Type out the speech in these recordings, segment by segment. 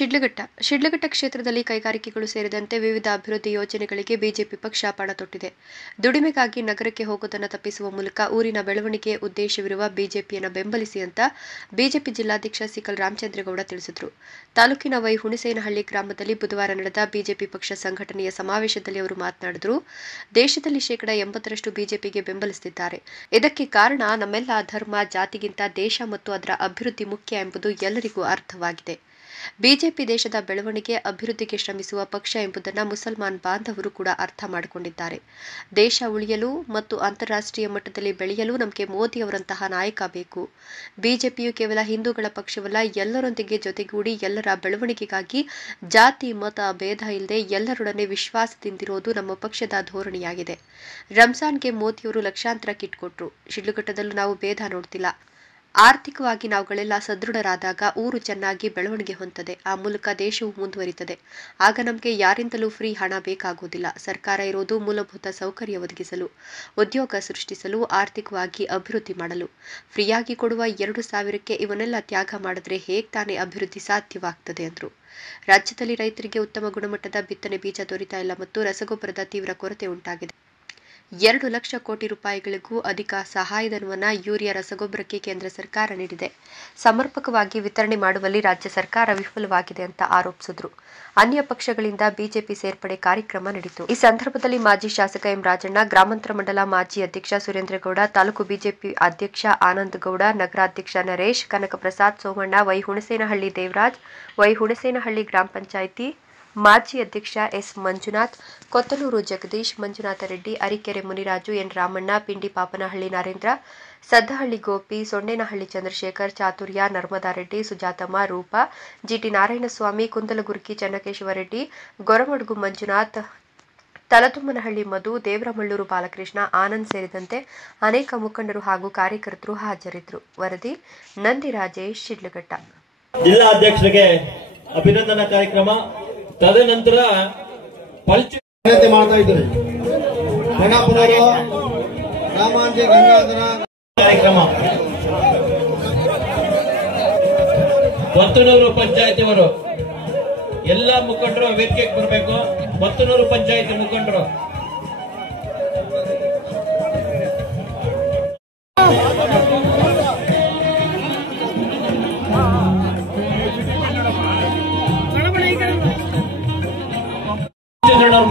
ಶಿಡ್ಲಘಟ್ಟ ಕ್ಷೇತ್ರದಲ್ಲಿ ಕೈಗಾರಿಕೆಗಳು ಸೇರಿದಂತೆ ವಿವಿಧ ಅಭಿವೃದ್ಧಿ ಯೋಜನೆಗಳಿಗೆ ಬಿಜೆಪಿ ಪಕ್ಷ ಪಣ ತೊಟ್ಟಿದೆ. ದುಡಿಮೆಗಾಗಿ ನಗರಕ್ಕೆ ಹೋಗುವುದನ್ನು ತಪ್ಪಿಸುವ ಮೂಲಕ ಊರಿನ ಬೆಳವಣಿಗೆ ಉದ್ದೇಶವಿರುವ ಬಿಜೆಪಿಯನ್ನು ಬೆಂಬಲಿಸಿ ಅಂತ ಬಿಜೆಪಿ ಜಿಲ್ಲಾಧ್ಯಕ್ಷ ಸಿಕಲ್ ರಾಮಚಂದ್ರೇಗೌಡ ತಿಳಿಸಿದರು. ತಾಲೂಕಿನ ವೈ ಹುಣಸೇನಹಳ್ಳಿ ಗ್ರಾಮದಲ್ಲಿ ಬುಧವಾರ ನಡೆದ ಬಿಜೆಪಿ ಪಕ್ಷ ಸಂಘಟನೆಯ ಸಮಾವೇಶದಲ್ಲಿ ಅವರು ಮಾತನಾಡಿದರು. ದೇಶದಲ್ಲಿ 80% ಬಿಜೆಪಿಗೆ ಬೆಂಬಲಿಸುತ್ತಿದ್ದಾರೆ. ಇದಕ್ಕೆ ಕಾರಣ ನಮ್ಮೆಲ್ಲ ಧರ್ಮ, ಜಾತಿಗಿಂತ ದೇಶ ಮತ್ತು ಅದರ ಅಭಿವೃದ್ಧಿ ಮುಖ್ಯ ಎಂಬುದು ಎಲ್ಲರಿಗೂ ಅರ್ಥವಾಗಿದೆ. ಬಿಜೆಪಿ ದೇಶದ ಬೆಳವಣಿಗೆ, ಅಭಿವೃದ್ಧಿಗೆ ಶ್ರಮಿಸುವ ಪಕ್ಷ ಎಂಬುದನ್ನು ಮುಸಲ್ಮಾನ್ ಬಾಂಧವರು ಕೂಡ ಅರ್ಥ ಮಾಡಿಕೊಂಡಿದ್ದಾರೆ. ದೇಶ ಉಳಿಯಲು ಮತ್ತು ಅಂತಾರಾಷ್ಟ್ರೀಯ ಮಟ್ಟದಲ್ಲಿ ಬೆಳೆಯಲು ನಮಗೆ ಮೋದಿ ಅವರಂತಹ ನಾಯಕ ಬೇಕು. ಬಿಜೆಪಿಯು ಕೇವಲ ಹಿಂದೂಗಳ ಪಕ್ಷವಲ್ಲ, ಎಲ್ಲರೊಂದಿಗೆ ಜೊತೆಗೂಡಿ ಎಲ್ಲರ ಬೆಳವಣಿಗೆಗಾಗಿ ಜಾತಿ ಮತ ಭೇದ ಇಲ್ಲದೆ ಎಲ್ಲರೊಡನೆ ವಿಶ್ವಾಸದಿಂದಿರೋದು ನಮ್ಮ ಪಕ್ಷದ ಧೋರಣೆಯಾಗಿದೆ. ರಂಜಾನ್ಗೆ ಮೋದಿಯವರು ಲಕ್ಷಾಂತರ ಕಿಟ್ ಕೊಟ್ಟರು. ಶಿಡ್ಲಘಟ್ಟದಲ್ಲೂ ನಾವು ಭೇದ ನೋಡ್ತಿಲ್ಲ. ಆರ್ಥಿಕವಾಗಿ ನಾವುಗಳೆಲ್ಲ ಸದೃಢರಾದಾಗ ಊರು ಚೆನ್ನಾಗಿ ಬೆಳವಣಿಗೆ ಹೊಂದುತ್ತದೆ. ಆ ಮೂಲಕ ದೇಶವು ಮುಂದುವರಿಯುತ್ತದೆ. ಆಗ ನಮಗೆ ಯಾರಿಂದಲೂ ಫ್ರೀ ಹಣ ಬೇಕಾಗುವುದಿಲ್ಲ. ಸರ್ಕಾರ ಇರೋದು ಮೂಲಭೂತ ಸೌಕರ್ಯ ಒದಗಿಸಲು, ಉದ್ಯೋಗ ಸೃಷ್ಟಿಸಲು, ಆರ್ಥಿಕವಾಗಿ ಅಭಿವೃದ್ಧಿ ಮಾಡಲು. ಫ್ರೀಯಾಗಿ ಕೊಡುವ 2,000ಕ್ಕೆ ಇವನ್ನೆಲ್ಲ ತ್ಯಾಗ ಮಾಡಿದ್ರೆ ಹೇಗೆ ತಾನೇ ಅಭಿವೃದ್ಧಿ ಸಾಧ್ಯವಾಗ್ತದೆ ಎಂದರು. ರಾಜ್ಯದಲ್ಲಿ ರೈತರಿಗೆ ಉತ್ತಮ ಗುಣಮಟ್ಟದ ಬಿತ್ತನೆ ಬೀಜ ದೊರೆತಾ ಇಲ್ಲ ಮತ್ತು ರಸಗೊಬ್ಬರದ ತೀವ್ರ ಕೊರತೆ ಉಂಟಾಗಿದೆ. 2 ಲಕ್ಷ ಕೋಟಿ ರೂಪಾಯಿಗಳಿಗೂ ಅಧಿಕ ಸಹಾಯಧನವನ್ನು ಯೂರಿಯಾ ರಸಗೊಬ್ಬರಕ್ಕೆ ಕೇಂದ್ರ ಸರ್ಕಾರ ನೀಡಿದೆ. ಸಮರ್ಪಕವಾಗಿ ವಿತರಣೆ ಮಾಡುವಲ್ಲಿ ರಾಜ್ಯ ಸರ್ಕಾರ ವಿಫಲವಾಗಿದೆ ಅಂತ ಆರೋಪಿಸಿದರು. ಅನ್ಯ ಪಕ್ಷಗಳಿಂದ ಬಿಜೆಪಿ ಸೇರ್ಪಡೆ ಕಾರ್ಯಕ್ರಮ ನಡೆಯಿತು. ಈ ಸಂದರ್ಭದಲ್ಲಿ ಮಾಜಿ ಶಾಸಕ ಎಂ ರಾಜಣ್ಣ, ಗ್ರಾಮಾಂತರ ಮಂಡಲ ಮಾಜಿ ಅಧ್ಯಕ್ಷ ಸುರೇಂದ್ರಗೌಡ, ತಾಲೂಕು ಬಿಜೆಪಿ ಅಧ್ಯಕ್ಷ ಆನಂದ್ ಗೌಡ, ನಗರಾಧ್ಯಕ್ಷ ನರೇಶ್, ಕನಕಪ್ರಸಾದ್, ಸೋಮಣ್ಣ, ವೈ ಹುಣಸೇನಹಳ್ಳಿ ದೇವರಾಜ್, ವೈ ಹುಣಸೇನಹಳ್ಳಿ ಗ್ರಾಮ ಪಂಚಾಯಿತಿ ಮಾಜಿ ಅಧ್ಯಕ್ಷ ಎಸ್ ಮಂಜುನಾಥ್, ಕೊತ್ತನೂರು ಜಗದೀಶ್, ಮಂಜುನಾಥ ರೆಡ್ಡಿ, ಅರಿಕೆರೆ ಮುನಿರಾಜು, ಎನ್ ರಾಮಣ್ಣ, ಪಿಂಡಿ ಪಾಪನಹಳ್ಳಿ ನರೇಂದ್ರ, ಸದ್ದಹಳ್ಳಿ ಗೋಪಿ, ಸೊಂಡೇನಹಳ್ಳಿ ಚಂದ್ರಶೇಖರ್, ಚಾತುರ್ಯ, ನರ್ಮದಾ ರೆಡ್ಡಿ, ಸುಜಾತಮ್ಮ, ರೂಪ, ಜಿಟಿ ನಾರಾಯಣಸ್ವಾಮಿ, ಕುಂದಲಗುರ್ಕಿ ಚನ್ನಕೇಶವರೆಡ್ಡಿ, ಗೊರಮಡ್ಗು ಮಂಜುನಾಥ್, ತಲತುಮ್ಮನಹಳ್ಳಿ ಮಧು, ದೇವರಮಳ್ಳೂರು ಬಾಲಕೃಷ್ಣ, ಆನಂದ್ ಸೇರಿದಂತೆ ಅನೇಕ ಮುಖಂಡರು ಹಾಗೂ ಕಾರ್ಯಕರ್ತರು ಹಾಜರಿದ್ದರು. ವರದಿ ನಂದಿ ರಾಜೇಶ್, ಶಿಡ್ಲಘಟ್ಟ. ಜಿಲ್ಲಾ ಅಧ್ಯಕ್ಷರಿಗೆ ಅಭಿನಂದನಾ ಕಾರ್ಯಕ್ರಮ. ತದನಂತರ ಮಾಡ್ತಾ ಇದ್ದಾರೆ ರಾಮಾಂಜಿ ಗಂಗಾಧರ ಕಾರ್ಯಕ್ರಮ. ಕೊತ್ತನೂರು ಪಂಚಾಯತಿಯವರು ಎಲ್ಲ ಮುಖಂಡರು ವೇದಿಕೆಗೆ ಬರಬೇಕು. ಕೊತ್ತನೂರು ಪಂಚಾಯತಿ ಮುಖಂಡರು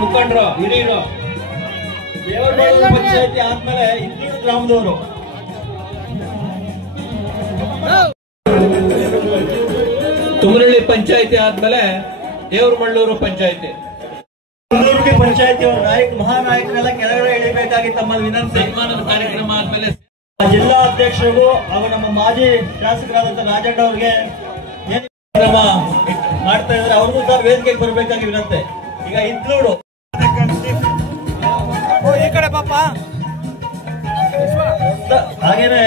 ಮುಖಂಡರು ಹಿರಿಯರು ದೇವರಮಳ್ಳೂರು ಪಂಚಾಯತಿ ಆದ್ಮೇಲೆ ಇಂದೂರು ಗ್ರಾಮದವರು, ತುಮರಳ್ಳಿ ಪಂಚಾಯತಿ ಆದ್ಮೇಲೆ ದೇವರಮಳ್ಳೂರು ಪಂಚಾಯತಿ, ಇಂದೂರು ಪಂಚಾಯತಿಯವರು ಮಹಾನಾಯಕರೆಲ್ಲ ಕೆಳಗಡೆ ಇಳಿಬೇಕಾಗಿ ತಮ್ಮ ವಿನಂತಿ. ಸನ್ಮಾನದ ಕಾರ್ಯಕ್ರಮ ಆದ್ಮೇಲೆ ಜಿಲ್ಲಾ ಅಧ್ಯಕ್ಷರಿಗೂ ಹಾಗೂ ನಮ್ಮ ಮಾಜಿ ಶಾಸಕರಾದಂತಹ ರಾಜಣ್ಣ ಅವರಿಗೆ ಏನು ಕಾರ್ಯಕ್ರಮ ಮಾಡ್ತಾ ಇದ್ದಾರೆ ಅವ್ರಿಗೂ ಸಹ ವೇದಿಕೆಗೆ ಬರಬೇಕಾಗಿ ವಿನಂತಿ. ಈಗ ಇಂಕ್ಲೂಡು ಈ ಕಡೆ ಪಾಪ ಹಾಗೇನೆ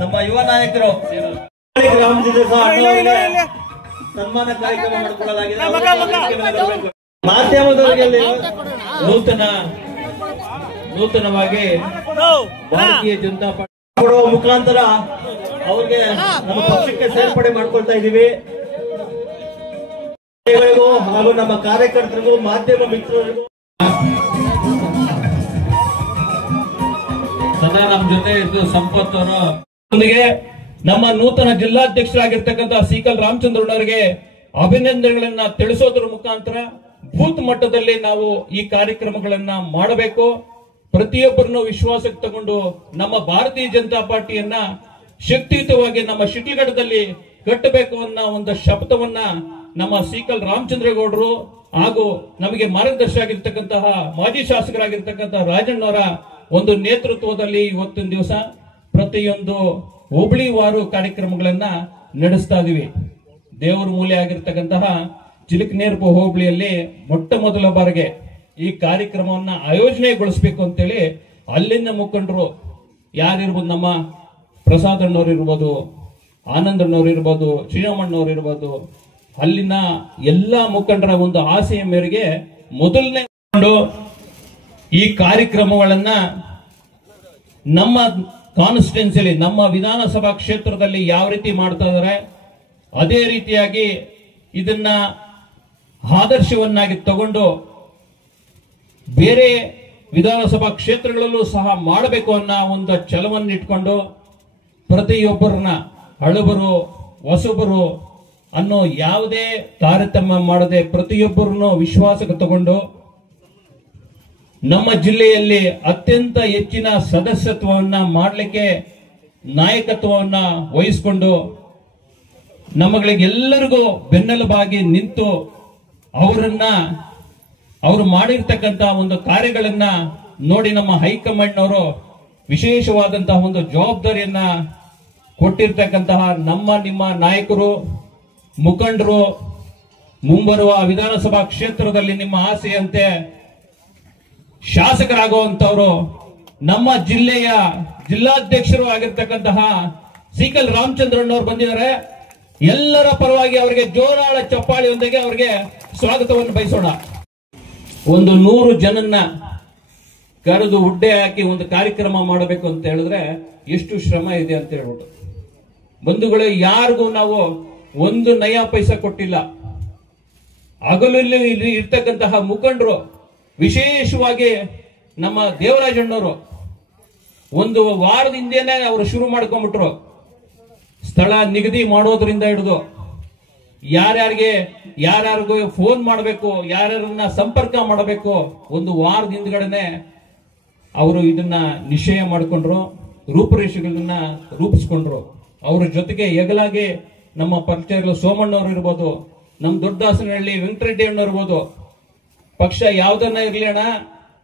ನಮ್ಮ ಯುವ ನಾಯಕರು ಗ್ರಾಮದಿಂದ ಸಹ ಸನ್ಮಾನ ಕಾರ್ಯಕ್ರಮ ಮಾಡಿಕೊಳ್ಳಲಾಗಿದೆ. ಮಾಧ್ಯಮದವರಿಗೆ ನೂತನವಾಗಿ ಭಾರತೀಯ ಜನತಾ ಪಾರ್ಟಿ ಕೊಡುವ ಮುಖಾಂತರ ಅವ್ರಿಗೆ ನಮ್ಮ ಪಕ್ಷಕ್ಕೆ ಸೇರ್ಪಡೆ ಮಾಡ್ಕೊಳ್ತಾ ಇದ್ದೀವಿ. ಹಾಗೂ ನಮ್ಮ ಕಾರ್ಯಕರ್ತರಿಗೂ ಮಾಧ್ಯಮ ಮಿತ್ರರಿಗೂ ಸದಾ ನಮ್ಮ ಜೊತೆ ಇದ್ದು ಸಂಪತ್ ಅವರೊಂದಿಗೆ ನಮ್ಮ ನೂತನ ಜಿಲ್ಲಾಧ್ಯಕ್ಷರಾಗಿರ್ತಕ್ಕಂಥ ಸಿಕಲ್ ರಾಮಚಂದ್ರಣ್ಣವರಿಗೆ ಅಭಿನಂದನೆಗಳನ್ನ ತಿಳಿಸೋದ್ರ ಮುಖಾಂತರ ಬೂತ್ ಮಟ್ಟದಲ್ಲಿ ನಾವು ಈ ಕಾರ್ಯಕ್ರಮಗಳನ್ನ ಮಾಡಬೇಕು. ಪ್ರತಿಯೊಬ್ಬರನ್ನು ವಿಶ್ವಾಸಕ್ಕೆ ತಗೊಂಡು ನಮ್ಮ ಭಾರತೀಯ ಜನತಾ ಪಾರ್ಟಿಯನ್ನ ಶಕ್ತಿಯುತವಾಗಿ ನಮ್ಮ ಶಿಡ್ಲಘಟ್ಟದಲ್ಲಿ ಕಟ್ಟಬೇಕು ಅನ್ನೋ ಒಂದು ಶಪಥವನ್ನ ನಮ್ಮ ಸಿಕಲ್ ರಾಮಚಂದ್ರೇಗೌಡರು ಹಾಗೂ ನಮಗೆ ಮಾರ್ಗದರ್ಶಿ ಆಗಿರ್ತಕ್ಕಂತಹ ಮಾಜಿ ಶಾಸಕರಾಗಿರ್ತಕ್ಕಂತಹ ರಾಜಣ್ಣವರ ಒಂದು ನೇತೃತ್ವದಲ್ಲಿ ಇವತ್ತಿನ ದಿವಸ ಪ್ರತಿಯೊಂದು ಹೋಬಳಿವಾರು ಕಾರ್ಯಕ್ರಮಗಳನ್ನ ನಡೆಸ್ತಾ ಇದೀವಿ. ದೇವರ ಮೂಲೆ ಆಗಿರ್ತಕ್ಕಂತಹ ಚಿಲಕನೇರ್ಪು ಹೋಬಳಿಯಲ್ಲಿ ಮೊಟ್ಟ ಮೊದಲ ಬಾರಿಗೆ ಈ ಕಾರ್ಯಕ್ರಮವನ್ನ ಆಯೋಜನೆಗೊಳಿಸಬೇಕು ಅಂತೇಳಿ ಅಲ್ಲಿನ ಮುಖಂಡರು ಯಾರಿರ್ಬೋದು, ನಮ್ಮ ಪ್ರಸಾದ್ ಅಣ್ಣವ್ರು ಇರ್ಬೋದು, ಆನಂದ್ ಅಣ್ಣವ್ರು ಇರ್ಬೋದು, ಶ್ರೀರಾಮಣ್ಣವ್ರು ಇರ್ಬೋದು, ಅಲ್ಲಿನ ಎಲ್ಲಾ ಮುಖಂಡರ ಒಂದು ಆಸೆಯ ಮೇರೆಗೆ ಮೊದಲನೇ ಈ ಕಾರ್ಯಕ್ರಮಗಳನ್ನ ನಮ್ಮ ಕಾನ್ಸ್ಟಿಟ್ಯೂನ್ಸಿಯಲ್ಲಿ ನಮ್ಮ ವಿಧಾನಸಭಾ ಕ್ಷೇತ್ರದಲ್ಲಿ ಯಾವ ರೀತಿ ಮಾಡ್ತಾ ಇದ್ದಾರೆ ಅದೇ ರೀತಿಯಾಗಿ ಇದನ್ನ ಆದರ್ಶವನ್ನಾಗಿ ತಗೊಂಡು ಬೇರೆ ವಿಧಾನಸಭಾ ಕ್ಷೇತ್ರಗಳಲ್ಲೂ ಸಹ ಮಾಡಬೇಕು ಅನ್ನೋ ಒಂದು ಛಲವನ್ನಿಟ್ಕೊಂಡು ಪ್ರತಿಯೊಬ್ಬರನ್ನ ಹಳಬರು ಹೊಸಬರು ಅನ್ನೋ ಯಾವುದೇ ತಾರತಮ್ಯ ಮಾಡದೆ ಪ್ರತಿಯೊಬ್ಬರನ್ನು ವಿಶ್ವಾಸಕ್ಕೆ ತಗೊಂಡು ನಮ್ಮ ಜಿಲ್ಲೆಯಲ್ಲಿ ಅತ್ಯಂತ ಹೆಚ್ಚಿನ ಸದಸ್ಯತ್ವವನ್ನ ಮಾಡಲಿಕ್ಕೆ ನಾಯಕತ್ವವನ್ನ ವಹಿಸಿಕೊಂಡು ನಮ್ಮಗಳಿಗೆಲ್ಲರಿಗೂ ಬೆನ್ನೆಲುಬಾಗಿ ನಿಂತು ಅವರು ಮಾಡಿರ್ತಕ್ಕಂಥ ಒಂದು ಕಾರ್ಯಗಳನ್ನ ನೋಡಿ ನಮ್ಮ ಹೈಕಮಾಂಡ್ನವರು ವಿಶೇಷವಾದಂತಹ ಒಂದು ಜವಾಬ್ದಾರಿಯನ್ನ ಕೊಟ್ಟಿರ್ತಕ್ಕಂತಹ ನಿಮ್ಮ ನಾಯಕರು ಮುಖಂಡರು ಮುಂಬರುವ ವಿಧಾನಸಭಾ ಕ್ಷೇತ್ರದಲ್ಲಿ ನಿಮ್ಮ ಆಸೆಯಂತೆ ಶಾಸಕರಾಗುವಂತವರು ನಮ್ಮ ಜಿಲ್ಲೆಯ ಜಿಲ್ಲಾಧ್ಯಕ್ಷರು ಆಗಿರ್ತಕ್ಕಂತಹ ಸೀಕಲ್ ರಾಮಚಂದ್ರಣ್ಣವರು ಬಂದಿದ್ದಾರೆ. ಎಲ್ಲರ ಪರವಾಗಿ ಅವರಿಗೆ ಜೋರಾಳ ಚಪ್ಪಾಳಿಯೊಂದಿಗೆ ಅವರಿಗೆ ಸ್ವಾಗತವನ್ನು ಬಯಸೋಣ. ಒಂದು 100 ಜನನ್ನ ಕರೆದು ಹುಡ್ಡೆ ಹಾಕಿ ಒಂದು ಕಾರ್ಯಕ್ರಮ ಮಾಡಬೇಕು ಅಂತ ಹೇಳಿದ್ರೆ ಎಷ್ಟು ಶ್ರಮ ಇದೆ ಅಂತ ಹೇಳ್ಬಿಟ್ಟು ಬಂಧುಗಳೇ, ಯಾರಿಗೂ ನಾವು ಒಂದು ನಯಾ ಪೈಸಾ ಕೊಟ್ಟಿಲ್ಲ. ಹಗಲಲ್ಲಿ ಇಲ್ಲಿ ಇರ್ತಕ್ಕಂತಹ ಮುಖಂಡರು, ವಿಶೇಷವಾಗಿ ನಮ್ಮ ದೇವರಾಜಣ್ಣವರು ಒಂದು ವಾರದ ಹಿಂದೆನೆ ಅವರು ಶುರು ಮಾಡ್ಕೊಂಡ್ಬಿಟ್ರು. ಸ್ಥಳ ನಿಗದಿ ಮಾಡೋದ್ರಿಂದ ಹಿಡಿದು ಯಾರ್ಯಾರಿಗೂ ಫೋನ್ ಮಾಡಬೇಕು, ಯಾರ್ಯಾರನ್ನ ಸಂಪರ್ಕ ಮಾಡಬೇಕು, ಒಂದು ವಾರದ ಹಿಂದ್ಗಡೆನೆ ಅವರು ಇದನ್ನ ನಿಶ್ಚಯ ಮಾಡಿಕೊಂಡ್ರು, ರೂಪುರೇಷೆಗಳನ್ನ ರೂಪಿಸ್ಕೊಂಡ್ರು. ಅವ್ರ ಜೊತೆಗೆ ಎಗಲಾಗಿ ನಮ್ಮ ಪರಿಚಯಗಳು ಸೋಮಣ್ಣವರು ಇರ್ಬೋದು, ನಮ್ಮ ದೊಡ್ಡದಾಸನಹಳ್ಳಿ ವೆಂಕಟರೆಡ್ಡಿ ಅಣ್ಣವ್ರು ಇರ್ಬೋದು. ಪಕ್ಷ ಯಾವ್ದನ್ನ ಇರ್ಲಿ ಅಣ್ಣ,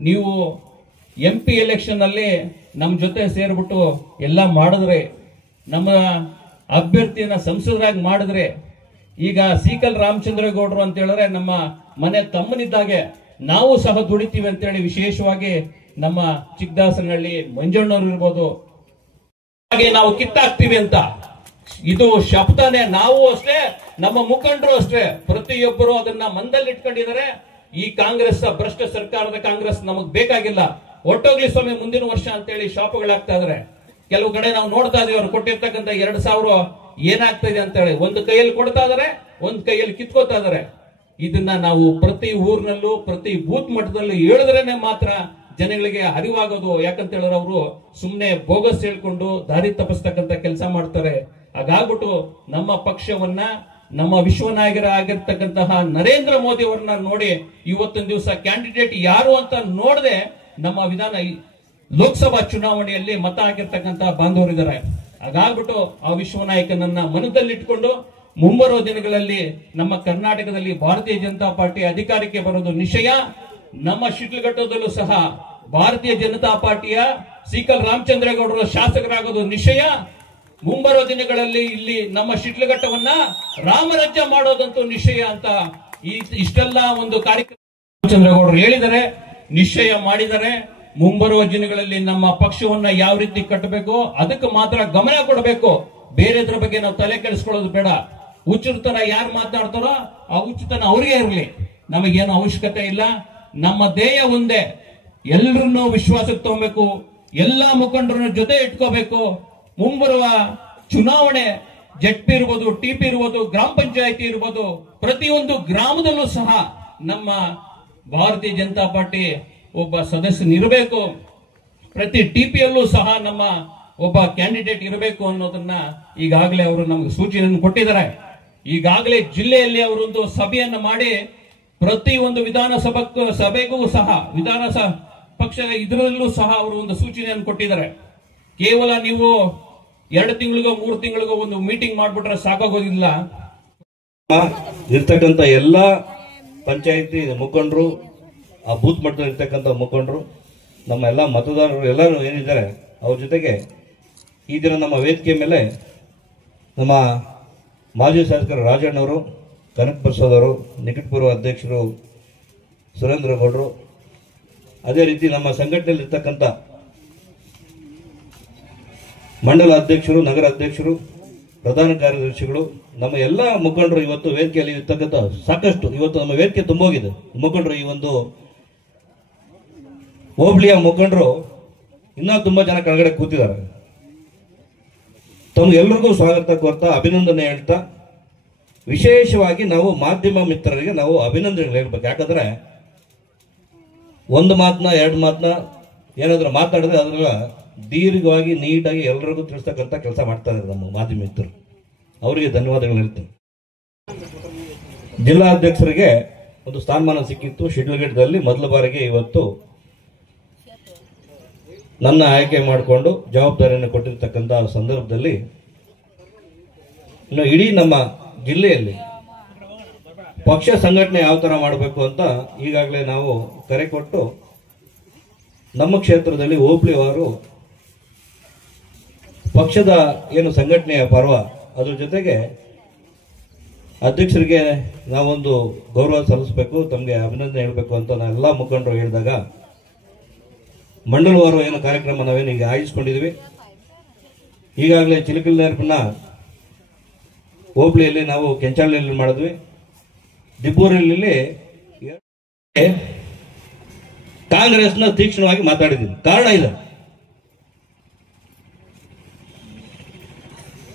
ನೀವು MP ಎಲೆಕ್ಷನ್ ಅಲ್ಲಿ ನಮ್ಮ ಜೊತೆ ಸೇರ್ಬಿಟ್ಟು ಎಲ್ಲ ಮಾಡಿದ್ರೆ, ನಮ್ಮ ಅಭ್ಯರ್ಥಿಯನ್ನ ಸಂಸದರಾಗಿ ಮಾಡಿದ್ರೆ, ಈಗ ಸೀಕಲ್ ರಾಮಚಂದ್ರಗೌಡರು ಅಂತ ಹೇಳಿದ್ರೆ ನಮ್ಮ ಮನೆ ತಮ್ಮನಿದ್ದಾಗೆ ನಾವು ಸಹ ದುಡಿತೀವಿ ಅಂತೇಳಿ ವಿಶೇಷವಾಗಿ ನಮ್ಮ ಚಿಕ್ಕದಾಸನಹಳ್ಳಿ ಮಂಜಣ್ಣವ್ರು ಇರ್ಬೋದು, ಹಾಗೆ ನಾವು ಕಿತ್ತಾಕ್ತೀವಿ ಅಂತ ಇದು ಶಬ್ದನೇ. ನಾವು ಅಷ್ಟೇ, ನಮ್ಮ ಮುಖಂಡರು ಅಷ್ಟೇ, ಪ್ರತಿಯೊಬ್ಬರು ಅದನ್ನ ಮಂದಲ್ಲಿ ಇಟ್ಕೊಂಡಿದ್ದಾರೆ. ಈ ಕಾಂಗ್ರೆಸ್ ಭ್ರಷ್ಟ ಸರ್ಕಾರದ ಕಾಂಗ್ರೆಸ್ ನಮಗ್ ಬೇಕಾಗಿಲ್ಲ, ಒಟ್ಟೋಗ್ಲಿ ಸ್ವಾಮಿ ಮುಂದಿನ ವರ್ಷ ಅಂತೇಳಿ ಶಾಪಗಳಾಗ್ತಾ ಇದಾರೆ. ಕೆಲವು ಕಡೆ ನಾವು ನೋಡ್ತಾ ಇದೀವಿ, ಅವ್ರು ಕೊಟ್ಟಿರ್ತಕ್ಕಂಥ 2,000 ಏನಾಗ್ತಾ ಇದೆ ಅಂತ ಹೇಳಿ ಒಂದು ಕೈಯಲ್ಲಿ ಕೊಡ್ತಾ ಇದಾರೆ, ಒಂದ್ ಕೈಯಲ್ಲಿ ಕಿತ್ಕೋತಾ ಇದಾರೆ. ಇದನ್ನ ನಾವು ಪ್ರತಿ ಊರಿನಲ್ಲೂ ಪ್ರತಿ ಬೂತ್ ಮಟ್ಟದಲ್ಲೂ ಹೇಳಿದ್ರೇನೆ ಮಾತ್ರ ಜನಗಳಿಗೆ ಅರಿವಾಗೋದು. ಯಾಕಂತ ಹೇಳಿದ್ರೆ ಅವರು ಸುಮ್ನೆ ಬೋಗಸ್ ಹೇಳ್ಕೊಂಡು ದಾರಿ ತಪ್ಪಿಸ್ತಕ್ಕಂಥ ಕೆಲಸ ಮಾಡ್ತಾರೆ. ಹಾಗಾಗ್ಬಿಟ್ಟು ನಮ್ಮ ಪಕ್ಷವನ್ನ, ನಮ್ಮ ವಿಶ್ವನಾಯಕರ ಆಗಿರ್ತಕ್ಕಂತಹ ನರೇಂದ್ರ ಮೋದಿ ಅವರನ್ನ ನೋಡಿ ಇವತ್ತೊಂದು ದಿವಸ ಕ್ಯಾಂಡಿಡೇಟ್ ಯಾರು ಅಂತ ನೋಡದೆ ನಮ್ಮ ಲೋಕಸಭಾ ಚುನಾವಣೆಯಲ್ಲಿ ಮತ ಹಾಕಿರ್ತಕ್ಕಂತಹ ಬಾಂಧವರಿದ್ದಾರೆ. ಹಾಗಾಗ್ಬಿಟ್ಟು ಆ ವಿಶ್ವನಾಯಕನನ್ನ ಮನದಲ್ಲಿಟ್ಕೊಂಡು ಮುಂಬರುವ ದಿನಗಳಲ್ಲಿ ನಮ್ಮ ಕರ್ನಾಟಕದಲ್ಲಿ ಭಾರತೀಯ ಜನತಾ ಪಾರ್ಟಿ ಅಧಿಕಾರಕ್ಕೆ ಬರೋದು ನಿಶ್ಚಯ. ನಮ್ಮ ಶಿಡ್ಲಘಟ್ಟದಲ್ಲೂ ಸಹ ಭಾರತೀಯ ಜನತಾ ಪಾರ್ಟಿಯ ಸೀಕಲ್ ರಾಮಚಂದ್ರೇಗೌಡರು ಶಾಸಕರಾಗೋದು ನಿಶ್ಚಯ. ಮುಂಬರುವ ದಿನಗಳಲ್ಲಿ ಇಲ್ಲಿ ನಮ್ಮ ಶಿಡ್ಲಘಟ್ಟವನ್ನ ರಾಮರಾಜ್ಯ ಮಾಡೋದಂತೂ ನಿಶ್ಚಯ ಅಂತ ಇಷ್ಟೆಲ್ಲ ಒಂದು ಕಾರ್ಯಕ್ರಮ ರಾಮಚಂದ್ರೇಗೌಡರು ಹೇಳಿದ್ದಾರೆ, ನಿಶ್ಚಯ ಮಾಡಿದ್ದಾರೆ. ಮುಂಬರುವ ದಿನಗಳಲ್ಲಿ ನಮ್ಮ ಪಕ್ಷವನ್ನ ಯಾವ ರೀತಿ ಕಟ್ಟಬೇಕು ಅದಕ್ಕೆ ಮಾತ್ರ ಗಮನ ಕೊಡಬೇಕು. ಬೇರೆದ್ರ ಬಗ್ಗೆ ನಾವು ತಲೆ ಕೆಡಿಸ್ಕೊಳ್ಳೋದು ಬೇಡ. ಹುಚ್ಚುತನ ಯಾರು ಮಾತನಾಡ್ತಾರೋ ಆ ಹುಚ್ಚುತನ ಅವ್ರಿಗೆ ಇರಲಿ, ನಮಗೇನು ಅವಶ್ಯಕತೆ ಇಲ್ಲ. ನಮ್ಮ ಧ್ಯೇಯ ಒಂದೇ, ಎಲ್ಲರನ್ನೂ ವಿಶ್ವಾಸಕ್ಕೆ ತಗೋಬೇಕು, ಎಲ್ಲಾ ಮುಖಂಡರನ್ನ ಜೊತೆ ಇಟ್ಕೋಬೇಕು. ಮುಂಬರುವ ಚುನಾವಣೆ ZP ಇರ್ಬೋದು, TP ಇರ್ಬೋದು, ಗ್ರಾಮ ಪಂಚಾಯತಿ ಇರ್ಬೋದು, ಪ್ರತಿಯೊಂದು ಗ್ರಾಮದಲ್ಲೂ ಸಹ ನಮ್ಮ ಭಾರತೀಯ ಜನತಾ ಪಾರ್ಟಿ ಒಬ್ಬ ಸದಸ್ಯನಿರಬೇಕು. ಪ್ರತಿ TPಯಲ್ಲೂ ಸಹ ನಮ್ಮ ಒಬ್ಬ ಕ್ಯಾಂಡಿಡೇಟ್ ಇರಬೇಕು ಅನ್ನೋದನ್ನ ಈಗಾಗಲೇ ಅವರು ನಮಗೆ ಸೂಚನೆಯನ್ನು ಕೊಟ್ಟಿದ್ದಾರೆ. ಈಗಾಗಲೇ ಜಿಲ್ಲೆಯಲ್ಲಿ ಅವರೊಂದು ಸಭೆಯನ್ನು ಮಾಡಿ ಪ್ರತಿ ಒಂದು ವಿಧಾನಸಭಾ ಸಭೆಗೂ ಸಹ ವಿಧಾನಸಭಾ ಪಕ್ಷದ ಇದರಲ್ಲೂ ಸಹ ಅವರು ಒಂದು ಸೂಚನೆಯನ್ನು ಕೊಟ್ಟಿದ್ದಾರೆ. ಕೇವಲ ನೀವು 2 ತಿಂಗಳಿಗೋ 3 ತಿಂಗಳಿಗೋ ಒಂದು ಮೀಟಿಂಗ್ ಮಾಡ್ಬಿಟ್ರೆ ಸಾಕಾಗೋದಿಲ್ಲ. ಇರ್ತಕ್ಕಂಥ ಎಲ್ಲಾ ಪಂಚಾಯತಿ ಮುಖಂಡರು, ಆ ಬೂತ್ ಮಟ್ಟದಲ್ಲಿ ಇರ್ತಕ್ಕಂಥ ಮುಖಂಡರು, ನಮ್ಮ ಎಲ್ಲ ಮತದಾರರು ಎಲ್ಲರೂ ಏನಿದ್ದಾರೆ ಅವ್ರ ಜೊತೆಗೆ ಈ ದಿನ ನಮ್ಮ ವೇದಿಕೆ ಮೇಲೆ ನಮ್ಮ ಮಾಜಿ ಶಾಸಕರು ರಾಜಣ್ಣವರು, ಕನಕ ಪ್ರಸಾದ್ ಅವರು, ನಿಕಟಪೂರ್ವ ಅಧ್ಯಕ್ಷರು ಸುರೇಂದ್ರ ಗೌಡರು, ಅದೇ ರೀತಿ ನಮ್ಮ ಸಂಘಟನೆಯಲ್ಲಿ ಇರ್ತಕ್ಕಂಥ ಮಂಡಲ ಅಧ್ಯಕ್ಷರು, ನಗರ ಅಧ್ಯಕ್ಷರು, ಪ್ರಧಾನ ಕಾರ್ಯದರ್ಶಿಗಳು, ನಮ್ಮ ಎಲ್ಲ ಮುಖಂಡರು ಇವತ್ತು ವೇದಿಕೆಯಲ್ಲಿ ಇರ್ತಕ್ಕಂಥ ಸಾಕಷ್ಟು ಇವತ್ತು ನಮ್ಮ ವೇದಿಕೆ ತುಂಬೋಗಿದೆ. ಮುಖಂಡರು ಈ ಒಂದು ಹೋಬಳಿಯ ಮುಖಂಡರು ಇನ್ನೂ ತುಂಬಾ ಜನ ಕೆಳಗಡೆ ಕೂತಿದ್ದಾರೆ. ತಮ್ಮ ಎಲ್ರಿಗೂ ಸ್ವಾಗತ ಕೋರ್ತಾ ಅಭಿನಂದನೆ ಹೇಳ್ತಾ ವಿಶೇಷವಾಗಿ ನಾವು ಮಾಧ್ಯಮ ಮಿತ್ರರಿಗೆ ನಾವು ಅಭಿನಂದನೆ ಹೇಳ್ಬೇಕು. ಯಾಕಂದ್ರೆ ಒಂದು ಮಾತನ್ನ ಎರಡು ಮಾತನ್ನ ಏನಾದ್ರೂ ಮಾತಾಡಿದ್ರೆ ಅದನ್ನ ದೀರ್ಘವಾಗಿ ನೀಟಾಗಿ ಎಲ್ಲರಿಗೂ ತಿಳಿಸ್ತಕ್ಕಂಥ ಕೆಲಸ ಮಾಡ್ತಾ ಇದ್ದಾರೆ ನಮ್ಮ ಮಾಧ್ಯಮ ಮಿತ್ರರು. ಅವರಿಗೆ ಧನ್ಯವಾದಗಳು ಹೇಳ್ತೀನಿ. ಜಿಲ್ಲಾಧ್ಯಕ್ಷರಿಗೆ ಒಂದು ಸ್ಥಾನಮಾನ ಸಿಕ್ಕಿತ್ತು ಶಿಡ್ಲಘಟ್ಟದಲ್ಲಿ. ಮೊದಲ ಬಾರಿಗೆ ಇವತ್ತು ನನ್ನ ಆಯ್ಕೆ ಮಾಡಿಕೊಂಡು ಜವಾಬ್ದಾರಿಯನ್ನು ಕೊಟ್ಟಿರ್ತಕ್ಕಂಥ ಸಂದರ್ಭದಲ್ಲಿ ಇನ್ನು ಇಡೀ ನಮ್ಮ ಜಿಲ್ಲೆಯಲ್ಲಿ ಪಕ್ಷ ಸಂಘಟನೆ ಯಾವ ತರ ಮಾಡಬೇಕು ಅಂತ ಈಗಾಗಲೇ ನಾವು ಕರೆ ಕೊಟ್ಟು ನಮ್ಮ ಕ್ಷೇತ್ರದಲ್ಲಿ ಹೋಬಳಿವಾರು ಪಕ್ಷದ ಏನು ಸಂಘಟನೆಯ ಪರ್ವ ಅದ್ರ ಜೊತೆಗೆ ಅಧ್ಯಕ್ಷರಿಗೆ ನಾವೊಂದು ಗೌರವ ಸಲ್ಲಿಸಬೇಕು, ತಮಗೆ ಅಭಿನಂದನೆ ಹೇಳಬೇಕು ಅಂತ ನಾವೆಲ್ಲ ಮುಖಂಡರು ಹೇಳಿದಾಗ ಮಂಡಲವಾರು ಏನು ಕಾರ್ಯಕ್ರಮ ನಾವೇನು ಈಗ ಆಯೋಜಿಸ್ಕೊಂಡಿದ್ವಿ. ಈಗಾಗಲೇ ಚಿಲಕಲ್ನೇರ್ಪನ್ನ ಹೋಬಳಿಯಲ್ಲಿ ನಾವು ಕೆಂಚಾಳಿಯಲ್ಲಿ ಮಾಡಿದ್ವಿ. ದಿಬ್ಬೂರಲ್ಲಿ ಕಾಂಗ್ರೆಸ್ನ ತೀಕ್ಷ್ಣವಾಗಿ ಮಾತಾಡಿದ್ದೀನಿ. ಕಾರಣ ಇದೆ,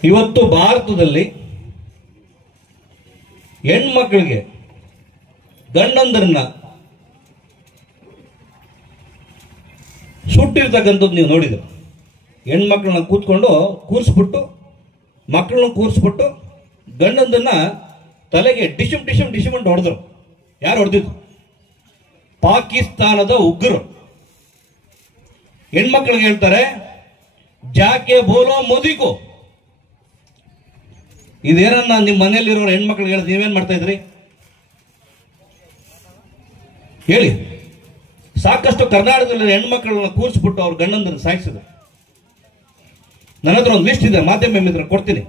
ಇವತ್ತು ಭಾರತದಲ್ಲಿ ಹೆಣ್ಮಕ್ಳಿಗೆ ಗಂಡಂದರನ್ನ ಸುಟ್ಟಿರ್ತಕ್ಕಂಥದ್ದು ನೀವು ನೋಡಿದ್ರು. ಹೆಣ್ಮಕ್ಳನ್ನ ಕೂರಿಸ್ಬಿಟ್ಟು ಮಕ್ಕಳನ್ನ ಕೂರಿಸ್ಬಿಟ್ಟು ಗಂಡಂದನ್ನ ತಲೆಗೆ ಡಿಶಮ್ ಡಿಶಮ್ ಡಿಶಮ್ ಅಂತ ಹೊಡೆದ್ರು. ಯಾರು ಹೊಡೆದಿದ್ರು? ಪಾಕಿಸ್ತಾನದ ಉಗ್ರರು. ಹೆಣ್ಮಕ್ಳಿಗೆ ಹೇಳ್ತಾರೆ ಜಾಕೆ ಬೋಲೋ ಮೋದಿಗೂ. ಇದೇನನ್ನ ನಿಮ್ಮ ಮನೆಯಲ್ಲಿರೋ ಹೆಣ್ಮಕ್ಳಿಗೆ ಹೇಳಿದ್ರೆ ನೀವೇನ್ ಮಾಡ್ತಾ ಇದ್ರಿ ಹೇಳಿ? ಸಾಕಷ್ಟು ಕರ್ನಾಟಕದಲ್ಲಿ ಹೆಣ್ಮಕ್ಳನ್ನ ಕೂರಿಸ್ಬಿಟ್ಟು ಅವ್ರ ಗಂಡಂದನ್ನು ಸಾಯಿಸಿದ್ರು. ನನ್ನ ಹತ್ರ ಒಂದು ಲಿಸ್ಟ್ ಇದೆ, ಮಾಧ್ಯಮ ಮಿತ್ರ ಕೊಡ್ತೀನಿ.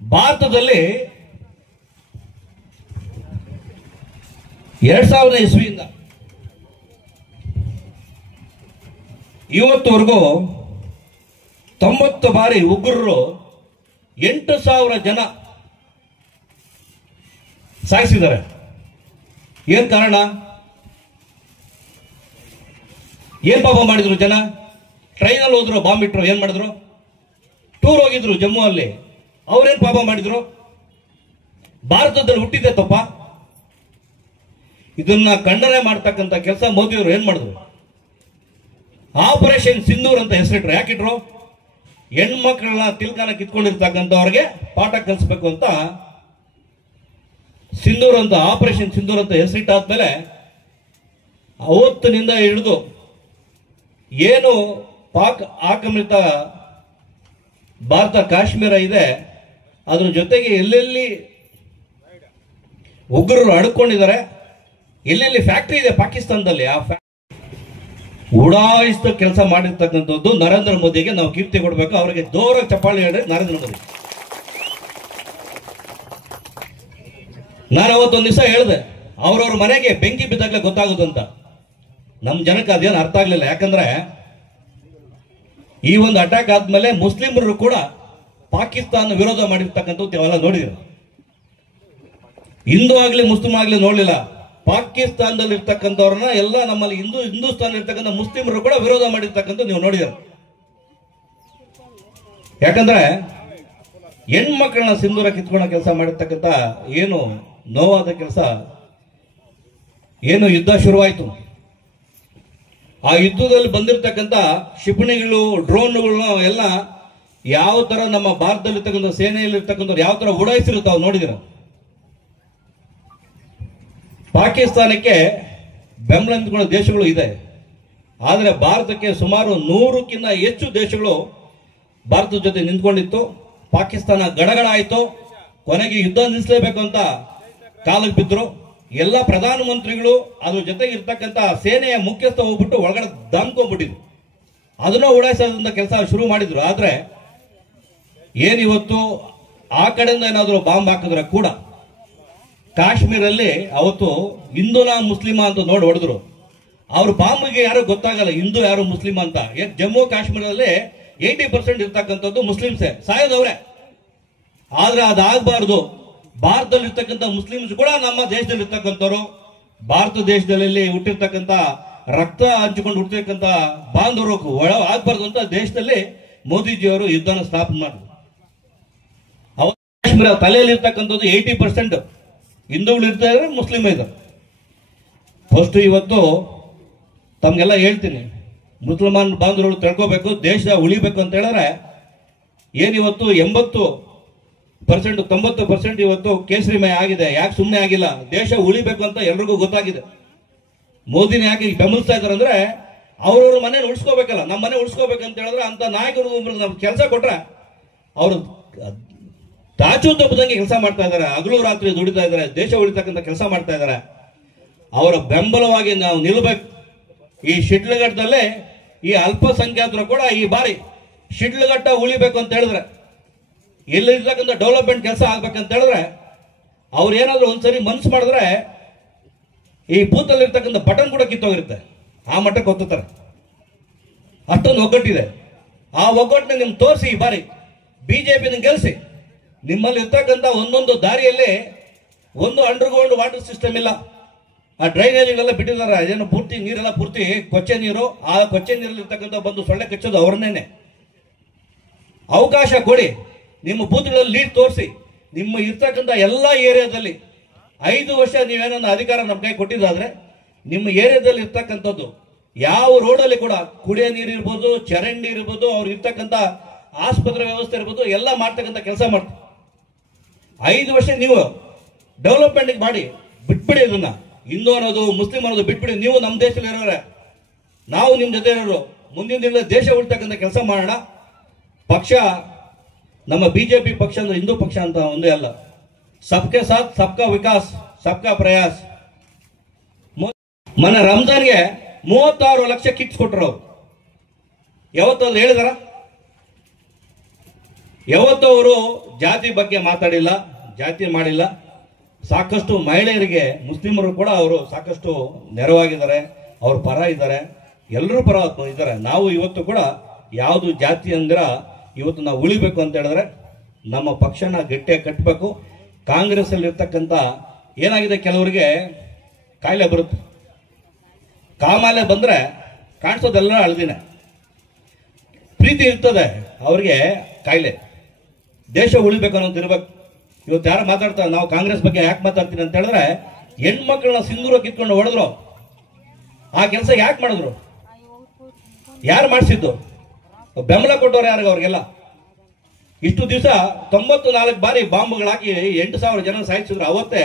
ಭಾರತದಲ್ಲಿ 2000 ಇಸ್ವಿಯಿಂದ ಇವತ್ತುವರೆಗೂ 90 ಬಾರಿ ಉಗ್ರರು 8,000 ಜನ ಸಾಯಿಸಿದ್ದಾರೆ. ಏನ್ ಕಾರಣ? ಏನ್ ಪಾಪ ಮಾಡಿದ್ರು ಜನ? ಟ್ರೈನಲ್ಲಿ ಹೋದ್ರು, ಬಾಂಬ್ ಇಟ್ರು, ಏನ್ ಮಾಡಿದ್ರು? ಟೂರ್ ಹೋಗಿದ್ರು ಜಮ್ಮು ಅಲ್ಲಿ, ಅವ್ರೇನ್ ಪಾಪ ಮಾಡಿದ್ರು? ಭಾರತದಲ್ಲಿ ಹುಟ್ಟಿದ್ದೆ ತಪ್ಪ? ಇದನ್ನ ಖಂಡನೆ ಮಾಡ್ತಕ್ಕಂಥ ಕೆಲಸ ಮೋದಿಯವರು ಏನ್ ಮಾಡಿದ್ರು? ಆಪರೇಷನ್ ಸಿಂಧೂರ್ ಅಂತ ಹೆಸರಿಟ್ರು. ಯಾಕಿಟ್ರು? ಹೆಣ್ಮಕ್ಳನ್ನ ತಿಲ್ಕಾನ ಕಿತ್ಕೊಂಡಿರ್ತಕ್ಕಂಥವ್ರಿಗೆ ಪಾಠ ಕಲಿಸ್ಬೇಕು ಅಂತ ಸಿಂಧೂರ್ ಅಂತ, ಆಪರೇಷನ್ ಸಿಂಧೂರ್ ಅಂತ ಹೆಸರಿಟ್ಟಾದ್ಮೇಲೆ ಅವತ್ತಿನಿಂದ ಹಿಡಿದು ಏನು ಪಾಕ್ ಆಕ್ರಮಿತ ಭಾರತ ಕಾಶ್ಮೀರ ಇದೆ, ಅದ್ರ ಜೊತೆಗೆ ಎಲ್ಲೆಲ್ಲಿ ಉಗ್ರರು ಅಡ್ಕೊಂಡಿದ್ದಾರೆ, ಎಲ್ಲೆಲ್ಲಿ ಫ್ಯಾಕ್ಟರಿ ಇದೆ ಪಾಕಿಸ್ತಾನದಲ್ಲಿ, ಆ ಉಡಾಯಿಸಿದ ಕೆಲಸ ಮಾಡಿರ್ತಕ್ಕಂಥದ್ದು ನರೇಂದ್ರ ಮೋದಿಗೆ ನಾವು ಕೀರ್ತಿ ಕೊಡಬೇಕು. ಅವರಿಗೆ ಜೋರಾಗಿ ಚಪ್ಪಾಳಿ ಹೇಳ್ರಿ ನರೇಂದ್ರ ಮೋದಿ. ನಾನು ಅವತ್ತೊಂದು ದಿವಸ ಹೇಳಿದೆ, ಅವ್ರವ್ರ ಮನೆಗೆ ಬೆಂಕಿ ಬಿದ್ದಾಗಲೇ ಗೊತ್ತಾಗುತ್ತಂತ. ನಮ್ಮ ಜನಕ್ಕೆ ಅದೇನು ಅರ್ಥ ಆಗ್ಲಿಲ್ಲ. ಯಾಕಂದ್ರೆ ಈ ಒಂದು ಅಟ್ಯಾಕ್ ಆದ್ಮೇಲೆ ಮುಸ್ಲಿಮರು ಕೂಡ ಪಾಕಿಸ್ತಾನ ವಿರೋಧ ಮಾಡಿರ್ತಕ್ಕಂಥದ್ದು ತಾವೆಲ್ಲ ನೋಡಿದ್ರು. ಹಿಂದೂ ಆಗ್ಲಿ ಮುಸ್ಲಿಂ ಆಗ್ಲಿ ನೋಡ್ಲಿಲ್ಲ, ಪಾಕಿಸ್ತಾನದಲ್ಲಿ ಇರ್ತಕ್ಕಂಥವ್ರನ್ನ ಎಲ್ಲ ನಮ್ಮಲ್ಲಿ ಹಿಂದೂಸ್ತಾನ ಇರ್ತಕ್ಕಂಥ ಮುಸ್ಲಿಮರು ಕೂಡ ವಿರೋಧ ಮಾಡಿರ್ತಕ್ಕಂಥ ನೀವು ನೋಡಿದ್ರು. ಯಾಕಂದ್ರೆ ಹೆಣ್ಮಕ್ಳನ್ನ ಸಿಂಧೂರ ಕಿತ್ಕೊಳ್ಳೋ ಕೆಲಸ ಮಾಡಿರ್ತಕ್ಕಂಥ ಏನು ನೋವಾದ ಕೆಲಸ, ಏನು ಯುದ್ಧ ಶುರುವಾಯಿತು, ಆ ಯುದ್ಧದಲ್ಲಿ ಬಂದಿರತಕ್ಕಂಥ ಕ್ಷಿಪಣಿಗಳು, ಡ್ರೋನ್ಗಳನ್ನ ಎಲ್ಲ ಯಾವ ತರ ನಮ್ಮ ಭಾರತದಲ್ಲಿರ್ತಕ್ಕಂಥ ಸೇನೆಯಲ್ಲಿರ್ತಕ್ಕಂಥವ್ರು ಯಾವ ತರ ಉಡಾಯಿಸಿರುತ್ತಾವ ನೋಡಿದಿರ. ಪಾಕಿಸ್ತಾನಕ್ಕೆ ಬೆಂಬಲ ನಿಂತ್ಕೊಳ್ಳೋ ದೇಶಗಳು ಇದೆ, ಆದರೆ ಭಾರತಕ್ಕೆ ಸುಮಾರು 100ಕ್ಕಿಂತ ಹೆಚ್ಚು ದೇಶಗಳು ಭಾರತದ ಜೊತೆ ನಿಂತ್ಕೊಂಡಿತ್ತು. ಪಾಕಿಸ್ತಾನ ಗಡಗಡ ಆಯಿತು, ಕೊನೆಗೆ ಯುದ್ಧ ನಿಲ್ಲಿಸಲೇಬೇಕು ಅಂತ ಕಾಲಿಗೆ ಬಿದ್ದರು. ಎಲ್ಲ ಪ್ರಧಾನಮಂತ್ರಿಗಳು ಅದ್ರ ಜೊತೆಗೆ ಇರ್ತಕ್ಕಂಥ ಸೇನೆಯ ಮುಖ್ಯಸ್ಥ ಹೋಗ್ಬಿಟ್ಟು ಒಳಗಡೆ ದಂಬ್ಕೊಂಡ್ಬಿಟ್ಟಿದ್ರು. ಅದನ್ನ ಉಡಾಯಿಸೋದ್ರಿಂದ ಕೆಲಸ ಶುರು ಮಾಡಿದ್ರು. ಆದ್ರೆ ಏನಿವತ್ತು ಆ ಕಡೆಯಿಂದ ಏನಾದ್ರು ಬಾಂಬ್ ಹಾಕಿದ್ರೆ ಕೂಡ ಕಾಶ್ಮೀರಲ್ಲಿ ಅವತ್ತು ಹಿಂದೂನಾ ಮುಸ್ಲಿಮಾ ಅಂತ ನೋಡಿ ಹೊಡೆದ್ರು. ಅವ್ರ ಬಾಂಬ್ಗೆ ಯಾರು ಗೊತ್ತಾಗಲ್ಲ ಹಿಂದೂ ಯಾರು ಮುಸ್ಲಿಂ ಅಂತ. ಜಮ್ಮು ಕಾಶ್ಮೀರದಲ್ಲಿ 80% ಇರ್ತಕ್ಕಂಥದ್ದು ಮುಸ್ಲಿಮ್ಸೇ, ಸಾಯೋದವ್ರೆ. ಆದ್ರೆ ಅದಾಗಬಾರ್ದು. ಭಾರತದಲ್ಲಿ ಇರ್ತಕ್ಕಂಥ ಮುಸ್ಲಿಮ್ಸ್ ಕೂಡ ನಮ್ಮ ದೇಶದಲ್ಲಿ ಇರ್ತಕ್ಕಂಥವ್ರು, ಭಾರತ ದೇಶದಲ್ಲಿ ಹುಟ್ಟಿರ್ತಕ್ಕಂಥ ರಕ್ತ ಹಂಚಿಕೊಂಡು ಹುಟ್ಟಿರ್ತಕ್ಕಂಥ ಬಾಂಧವರು ಒಳ ಆಗ್ಬಾರ್ದು ಅಂತ ದೇಶದಲ್ಲಿ ಮೋದಿಜಿಯವರು ಯುದ್ಧನ ಸ್ಥಾಪನೆ ಮಾಡಿದ್ರು. ಮುಸ್ಲಿಮರ ತಲೆಯಲ್ಲಿ ಇರ್ತಕ್ಕಂಥದ್ದು 80% ಹಿಂದೂಗಳು ಇರ್ತಾ ಇದ್ದಾರೆ, ಮುಸ್ಲಿಮ್ ಇದ್ದಾರೆ. ಫಸ್ಟ್ ಇವತ್ತು ತಮ್ಗೆಲ್ಲ ಹೇಳ್ತೀನಿ, ಮುಸಲ್ಮಾನ್ ಬಾಂಧವರು ತಿಳ್ಕೋಬೇಕು, ದೇಶ ಉಳಿಬೇಕು ಅಂತ ಹೇಳಿದ್ರೆ ಏನಿವತ್ತು 80% 90% ಇವತ್ತು ಕೇಸರಿಮಯ ಆಗಿದೆ. ಯಾಕೆ ಸುಮ್ಮನೆ ಆಗಿಲ್ಲ? ದೇಶ ಉಳಿಬೇಕು ಅಂತ ಎಲ್ರಿಗೂ ಗೊತ್ತಾಗಿದೆ. ಮೋದಿನ ಯಾಕೆ ಬೆಂಬಲಿಸ್ತಾ ಇದ್ದಾರೆ ಅಂದ್ರೆ ಅವ್ರವ್ರ ಮನೆ ಉಳಿಸ್ಕೋಬೇಕಲ್ಲ, ನಮ್ಮ ಮನೆ ಉಳಿಸ್ಕೋಬೇಕಂತ ಹೇಳಿದ್ರೆ ಅಂತ ನಾಯಕರು ನಮ್ಗೆ ಕೆಲಸ ಕೊಟ್ರೆ ಅವರು ತಾಚು ತಪ್ಪದಂಗೆ ಕೆಲಸ ಮಾಡ್ತಾ ಇದ್ದಾರೆ, ಹಗಲು ರಾತ್ರಿ ದುಡಿತಾ ಇದ್ದಾರೆ, ದೇಶ ಉಳಿತಕ್ಕಂಥ ಕೆಲಸ ಮಾಡ್ತಾ ಇದ್ದಾರೆ. ಅವರ ಬೆಂಬಲವಾಗಿ ನಾವು ನಿಲ್ಬೇಕು. ಈ ಶಿಡ್ಲಘಟ್ಟದಲ್ಲೇ ಈ ಅಲ್ಪಸಂಖ್ಯಾತರು ಕೂಡ ಈ ಬಾರಿ ಶಿಡ್ಲಘಟ್ಟ ಉಳಿಬೇಕು ಅಂತ ಹೇಳಿದ್ರೆ, ಇಲ್ಲಿರ್ತಕ್ಕಂಥ ಡೆವಲಪ್ಮೆಂಟ್ ಕೆಲಸ ಆಗ್ಬೇಕಂತ ಹೇಳಿದ್ರೆ ಅವ್ರು ಏನಾದ್ರು ಒಂದ್ಸರಿ ಮನ್ಸು ಮಾಡಿದ್ರೆ ಈ ಬೂತಲ್ಲಿ ಇರ್ತಕ್ಕಂಥ ಬಟನ್ ಕೂಡ ಕಿತ್ತೋಗಿರುತ್ತೆ. ಆ ಮಟ್ಟಕ್ಕೆ ಒತ್ತುತ್ತಾರೆ, ಅಷ್ಟೊಂದು ಒಗ್ಗಟ್ಟಿದೆ. ಆ ಒಗ್ಗಟ್ಟನ್ನ ನಿಮ್ಗೆ ತೋರಿಸಿ ಈ ಬಾರಿ ಬಿಜೆಪಿನ ಗೆಲ್ಲಿಸಿ. ನಿಮ್ಮಲ್ಲಿ ಇರ್ತಕ್ಕಂಥ ಒಂದೊಂದು ದಾರಿಯಲ್ಲಿ ಒಂದು ಅಂಡರ್ಗ್ರೌಂಡ್ ವಾಟರ್ ಸಿಸ್ಟಮ್ ಇಲ್ಲ. ಆ ಡ್ರೈನೇಜ್ಗಳೆಲ್ಲ ಬಿಟ್ಟಿದ್ದಾರೆ, ಅದೇನು ಪೂರ್ತಿ ನೀರೆಲ್ಲ ಪೂರ್ತಿ ಕೊಚ್ಚೆ ನೀರು. ಆ ಕೊಚ್ಚೆ ನೀರಲ್ಲಿ ಇರ್ತಕ್ಕಂಥ ಬಂದು ಸೊಳ್ಳೆ ಕಚ್ಚೋದು ಅವ್ರನ್ನೇನೆ. ಅವಕಾಶ ಕೊಡಿ, ನಿಮ್ಮ ಬೂತ್ಗಳಲ್ಲಿ ಲೀಡ್ ತೋರಿಸಿ. ನಿಮ್ಮ ಇರ್ತಕ್ಕಂಥ ಎಲ್ಲ ಏರಿಯಾದಲ್ಲಿ 5 ವರ್ಷ ನೀವೇನನ್ನ ಅಧಿಕಾರ ನಮ್ಮ ಕೈ ಕೊಟ್ಟಿದ್ದಾದ್ರೆ ನಿಮ್ಮ ಏರಿಯಾದಲ್ಲಿ ಇರ್ತಕ್ಕಂಥದ್ದು ಯಾವ ರೋಡಲ್ಲಿ ಕೂಡ ಕುಡಿಯೋ ನೀರು ಇರ್ಬೋದು, ಚರಂಡಿ ಇರ್ಬೋದು, ಅವ್ರು ಇರ್ತಕ್ಕಂಥ ಆಸ್ಪತ್ರೆ ವ್ಯವಸ್ಥೆ ಇರ್ಬೋದು, ಎಲ್ಲ ಮಾಡ್ತಕ್ಕಂಥ ಕೆಲಸ ಮಾಡ್ತಾರೆ. 5 ವರ್ಷ ನೀವು ಡೆವಲಪ್ಮೆಂಟ್ ಮಾಡಿ ಬಿಟ್ಬಿಡಿ. ಇದನ್ನ ಹಿಂದೂ ಅನ್ನೋದು ಮುಸ್ಲಿಂ ಅನ್ನೋದು ಬಿಟ್ಬಿಡಿ. ನೀವು ನಮ್ಮ ದೇಶದಲ್ಲಿ ಇರೋರೆ, ನಾವು ನಿಮ್ಮ ಜೊತೆ ಇರೋರು. ಮುಂದಿನ ದಿನದಲ್ಲಿ ದೇಶ ಉಳಿತಕ್ಕಂಥ ಕೆಲಸ ಮಾಡೋಣ. ಪಕ್ಷ ನಮ್ಮ ಬಿಜೆಪಿ ಪಕ್ಷ ಅಂದ್ರೆ ಹಿಂದೂ ಪಕ್ಷ ಅಂತ ಒಂದೇ ಅಲ್ಲ. ಸಬ್ಕೆ ಸಾಥ್ ಸಬ್ಕಾ ವಿಕಾಸ್ ಸಬ್ಕಾ ಪ್ರಯಾಸ್. ಮೊನ್ನೆ ರಂಜಾನ್ಗೆ 36 ಲಕ್ಷ ಕಿಟ್ಸ್ ಕೊಟ್ಟರು. ಅವ್ರು ಯಾವತ್ತಾದ್ರು ಹೇಳಿದಾರ? ಯಾವತ್ತೂ ಅವರು ಜಾತಿ ಬಗ್ಗೆ ಮಾತಾಡಿಲ್ಲ, ಜಾತಿ ಮಾಡಿಲ್ಲ. ಸಾಕಷ್ಟು ಮಹಿಳೆಯರಿಗೆ, ಮುಸ್ಲಿಮರು ಕೂಡ ಅವರು ಸಾಕಷ್ಟು ನೆರವಾಗಿದ್ದಾರೆ, ಅವ್ರ ಪರ ಇದ್ದಾರೆ, ಎಲ್ಲರೂ ಪರ ಇದ್ದಾರೆ. ನಾವು ಇವತ್ತು ಕೂಡ ಯಾವುದು ಜಾತಿ ಅಂದ್ರ ಇವತ್ತು ನಾವು ಉಳಿಬೇಕು ಅಂತ ಹೇಳಿದ್ರೆ ನಮ್ಮ ಪಕ್ಷನ ಗಟ್ಟಿಯಾಗಿ ಕಟ್ಟಬೇಕು. ಕಾಂಗ್ರೆಸ್ ಅಲ್ಲಿ ಇರ್ತಕ್ಕಂಥ ಏನಾಗಿದೆ, ಕೆಲವರಿಗೆ ಕಾಯಿಲೆ ಬರುತ್ತೆ. ಕಾಮಾಲೆ ಬಂದ್ರೆ ಕಾಣಿಸೋದೆಲ್ಲ ಹಳದಿನ. ಪ್ರೀತಿ ಇರ್ತದೆ, ಅವ್ರಿಗೆ ಕಾಯಿಲೆ. ದೇಶ ಉಳಿಬೇಕು ಅನ್ನೋದು ಇರ್ಬೇಕು. ಇವತ್ತು ಯಾರು ಮಾತಾಡ್ತಾರೆ, ನಾವು ಕಾಂಗ್ರೆಸ್ ಬಗ್ಗೆ ಯಾಕೆ ಮಾತಾಡ್ತೀನಿ ಅಂತ ಹೇಳಿದ್ರೆ, ಹೆಣ್ಮಕ್ಳನ್ನ ಸಿಂಧೂರ ಕಿತ್ಕೊಂಡು ಹೊಡೆದ್ರು. ಆ ಕೆಲಸ ಯಾಕೆ ಮಾಡಿದ್ರು? ಯಾರು ಮಾಡಿಸಿದ್ದು? ಬೆಂಬಲ ಕೊಟ್ಟವ್ರು ಯಾರಿಗ? ಅವ್ರಿಗೆಲ್ಲ ಇಷ್ಟು ದಿವಸ 94 ಬಾರಿ ಬಾಂಬ್ಗಳಾಕಿ 8,000 ಜನ ಸಾಯಿಸಿದ್ರು. ಅವತ್ತೇ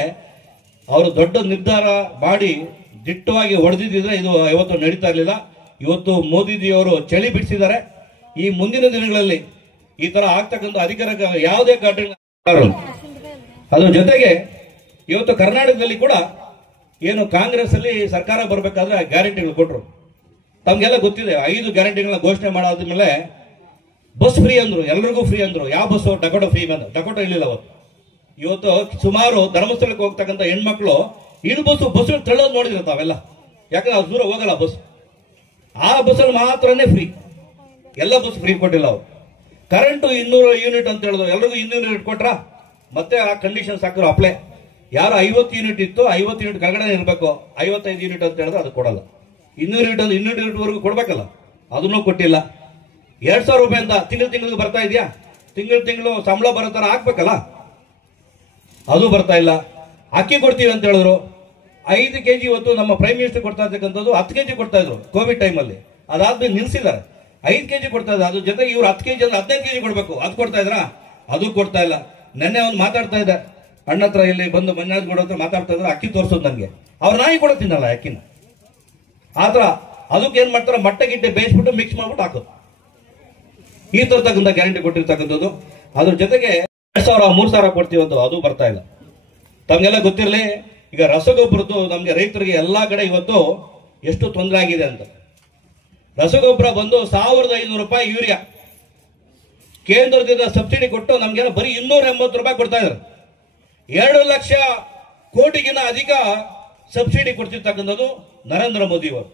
ಅವರು ದೊಡ್ಡ ನಿರ್ಧಾರ ಮಾಡಿ ದಿಟ್ಟವಾಗಿ ಹೊಡೆದಿದ್ರೆ ಇದು ಇವತ್ತು ನಡೀತಾ ಇರಲಿಲ್ಲ. ಇವತ್ತು ಮೋದಿಜಿಯವರು ಚಳಿ ಬಿಡಿಸಿದ್ದಾರೆ. ಈ ಮುಂದಿನ ದಿನಗಳಲ್ಲಿ ಈ ತರ ಆಗ್ತಕ್ಕಂಥ ಅಧಿಕಾರ ಯಾವುದೇ ಘಟನೆ. ಅದ್ರ ಜೊತೆಗೆ ಇವತ್ತು ಕರ್ನಾಟಕದಲ್ಲಿ ಕೂಡ ಏನು ಕಾಂಗ್ರೆಸ್ ಅಲ್ಲಿ ಸರ್ಕಾರ ಬರಬೇಕಾದ್ರೆ ಗ್ಯಾರಂಟಿಗಳು ಕೊಟ್ಟರು. ತಮ್ಗೆಲ್ಲ ಗೊತ್ತಿದೆ, 5 ಗ್ಯಾರಂಟಿಗಳನ್ನ ಘೋಷಣೆ ಮಾಡಾದ್ಮೇಲೆ ಬಸ್ ಫ್ರೀ ಅಂದ್ರು, ಎಲ್ರಿಗೂ ಫ್ರೀ ಅಂದ್ರು. ಯಾವ ಬಸ್ಸು? ಡಕೋಟಾ ಫ್ರೀ ಬಂದ. ಡಕೋಟಾ ಇರಲಿಲ್ಲ ಅವತ್ತು. ಇವತ್ತು ಸುಮಾರು ಧರ್ಮಸ್ಥಳಕ್ಕೆ ಹೋಗ್ತಕ್ಕಂಥ ಹೆಣ್ಮಕ್ಳು ಇಳು ಬಸ್ ತಳ್ಳೋದು ನೋಡಿದ್ರು ತಾವೆಲ್ಲ. ಯಾಕಂದ್ರೆ ಅದು ದೂರ ಹೋಗಲ್ಲ ಬಸ್. ಆ ಬಸ್ಸಲ್ಲಿ ಮಾತ್ರನೇ ಫ್ರೀ, ಎಲ್ಲ ಬಸ್ ಫ್ರೀ ಕೊಟ್ಟಿಲ್ಲ ಅವರು. ಕರೆಂಟು 200 ಯೂನಿಟ್ ಅಂತ ಹೇಳಿದ್ರು, ಎಲ್ರಿಗೂ 200 ಯೂನಿಟ್ ಕೊಟ್ರ. ಮತ್ತೆ ಆ ಕಂಡೀಷನ್ಸ್ ಹಾಕಿದ್ರು ಅಪ್ಲೈ. ಯಾರು 50 ಯೂನಿಟ್ ಇತ್ತು, 50 ಯೂನಿಟ್ ಕೆಳಗಡೆ ಇರಬೇಕು. 55 ಯೂನಿಟ್ ಅಂತ ಹೇಳಿದ್ರೆ ಅದು ಕೊಡಲ್ಲ. 200 ಯೂನಿಟ್ 200 ಯೂನಿಟ್ ವರೆಗೂ ಕೊಡ್ಬೇಕಲ್ಲ, ಅದನ್ನು ಕೊಟ್ಟಿಲ್ಲ. 2,000 ರೂಪಾಯಿ ಅಂತ ತಿಂಗಳಿಗೆ ಬರ್ತಾ ಇದೆಯಾ? ತಿಂಗಳು ಸಂಬಳ ಬರೋ ತರ ಹಾಕ್ಬೇಕಲ್ಲ, ಅದು ಬರ್ತಾ ಇಲ್ಲ. ಅಕ್ಕಿ ಕೊಡ್ತೀವಿ ಅಂತ ಹೇಳಿದ್ರು. 5 kg ಇವತ್ತು ನಮ್ಮ ಪ್ರೈಮ್ ಮಿನಿಸ್ಟರ್ ಕೊಡ್ತಾ ಇರ್ತಕ್ಕಂಥದ್ದು 10 kg ಕೊಡ್ತಾ ಇದ್ರು ಕೋವಿಡ್ ಟೈಮಲ್ಲಿ. ಅದಾದ್ಮೇಲೆ ನಿಲ್ಸಿದ್ದಾರೆ. 5 kg ಕೊಡ್ತಾ ಇದ್ದಾರೆ. ಅದ್ರ ಜೊತೆಗೆ ಇವ್ರು 10 kg ಅಂದ್ರೆ 15 kg ಕೊಡ್ಬೇಕು. ಅದು ಕೊಡ್ತಾ ಇದ್ರ? ಅದು ಕೊಡ್ತಾ ಇಲ್ಲ. ನೆನ್ನೆ ಒಂದು ಮಾತಾಡ್ತಾ ಇದ್ದೆ ಅಣ್ಣ ಹತ್ರ, ಇಲ್ಲಿ ಬಂದು ಮಂಜಾಜ್ ಗೌಡ ಹತ್ರ ಮಾತಾಡ್ತಾ ಇದ್ರೆ ಅಕ್ಕಿ ತೋರಿಸೋದು ನನಗೆ. ಅವ್ರ ನಾಯಿ ಕೂಡ ತಿನ್ನಲ್ಲ ಅಕ್ಕಿನ. ಆತರ ಅದಕ್ಕೆ ಏನ್ ಮಾಡ್ತಾರೆ, ಮೊಟ್ಟೆ ಗಿಟ್ಟೆ ಬೇಯಿಸ್ಬಿಟ್ಟು ಮಿಕ್ಸ್ ಮಾಡ್ಬಿಟ್ಟು ಹಾಕೋದು. ಈ ತರತಕ್ಕಂಥ ಗ್ಯಾರಂಟಿ ಕೊಟ್ಟಿರ್ತಕ್ಕಂಥದ್ದು. ಅದ್ರ ಜೊತೆಗೆ 2,000 3,000 ಕೊಡ್ತೀವಂತ, ಅದು ಬರ್ತಾ ಇಲ್ಲ. ತಮ್ಗೆಲ್ಲ ಗೊತ್ತಿರಲಿ, ಈಗ ರಸಗೊಬ್ಬರದ್ದು ನಮ್ಗೆ ರೈತರಿಗೆ ಎಲ್ಲಾ ಕಡೆ ಇವತ್ತು ಎಷ್ಟು ತೊಂದರೆ ಆಗಿದೆ ಅಂತ. ರಸಗೊಬ್ಬರ ಬಂದು 1,500 ರೂಪಾಯಿ ಯೂರಿಯಾ ಕೇಂದ್ರದಿಂದ ಸಬ್ಸಿಡಿ ಕೊಟ್ಟು ನಮ್ಗೆಲ್ಲ ಬರೀ 280 ರೂಪಾಯಿ ಕೊಡ್ತಾ ಇದ್ದಾರೆ. 2 ಲಕ್ಷ ಕೋಟಿಗಿನ ಅಧಿಕ ಸಬ್ಸಿಡಿ ಕೊಡ್ತಿರ್ತಕ್ಕಂಥದ್ದು ನರೇಂದ್ರ ಮೋದಿ ಅವರು.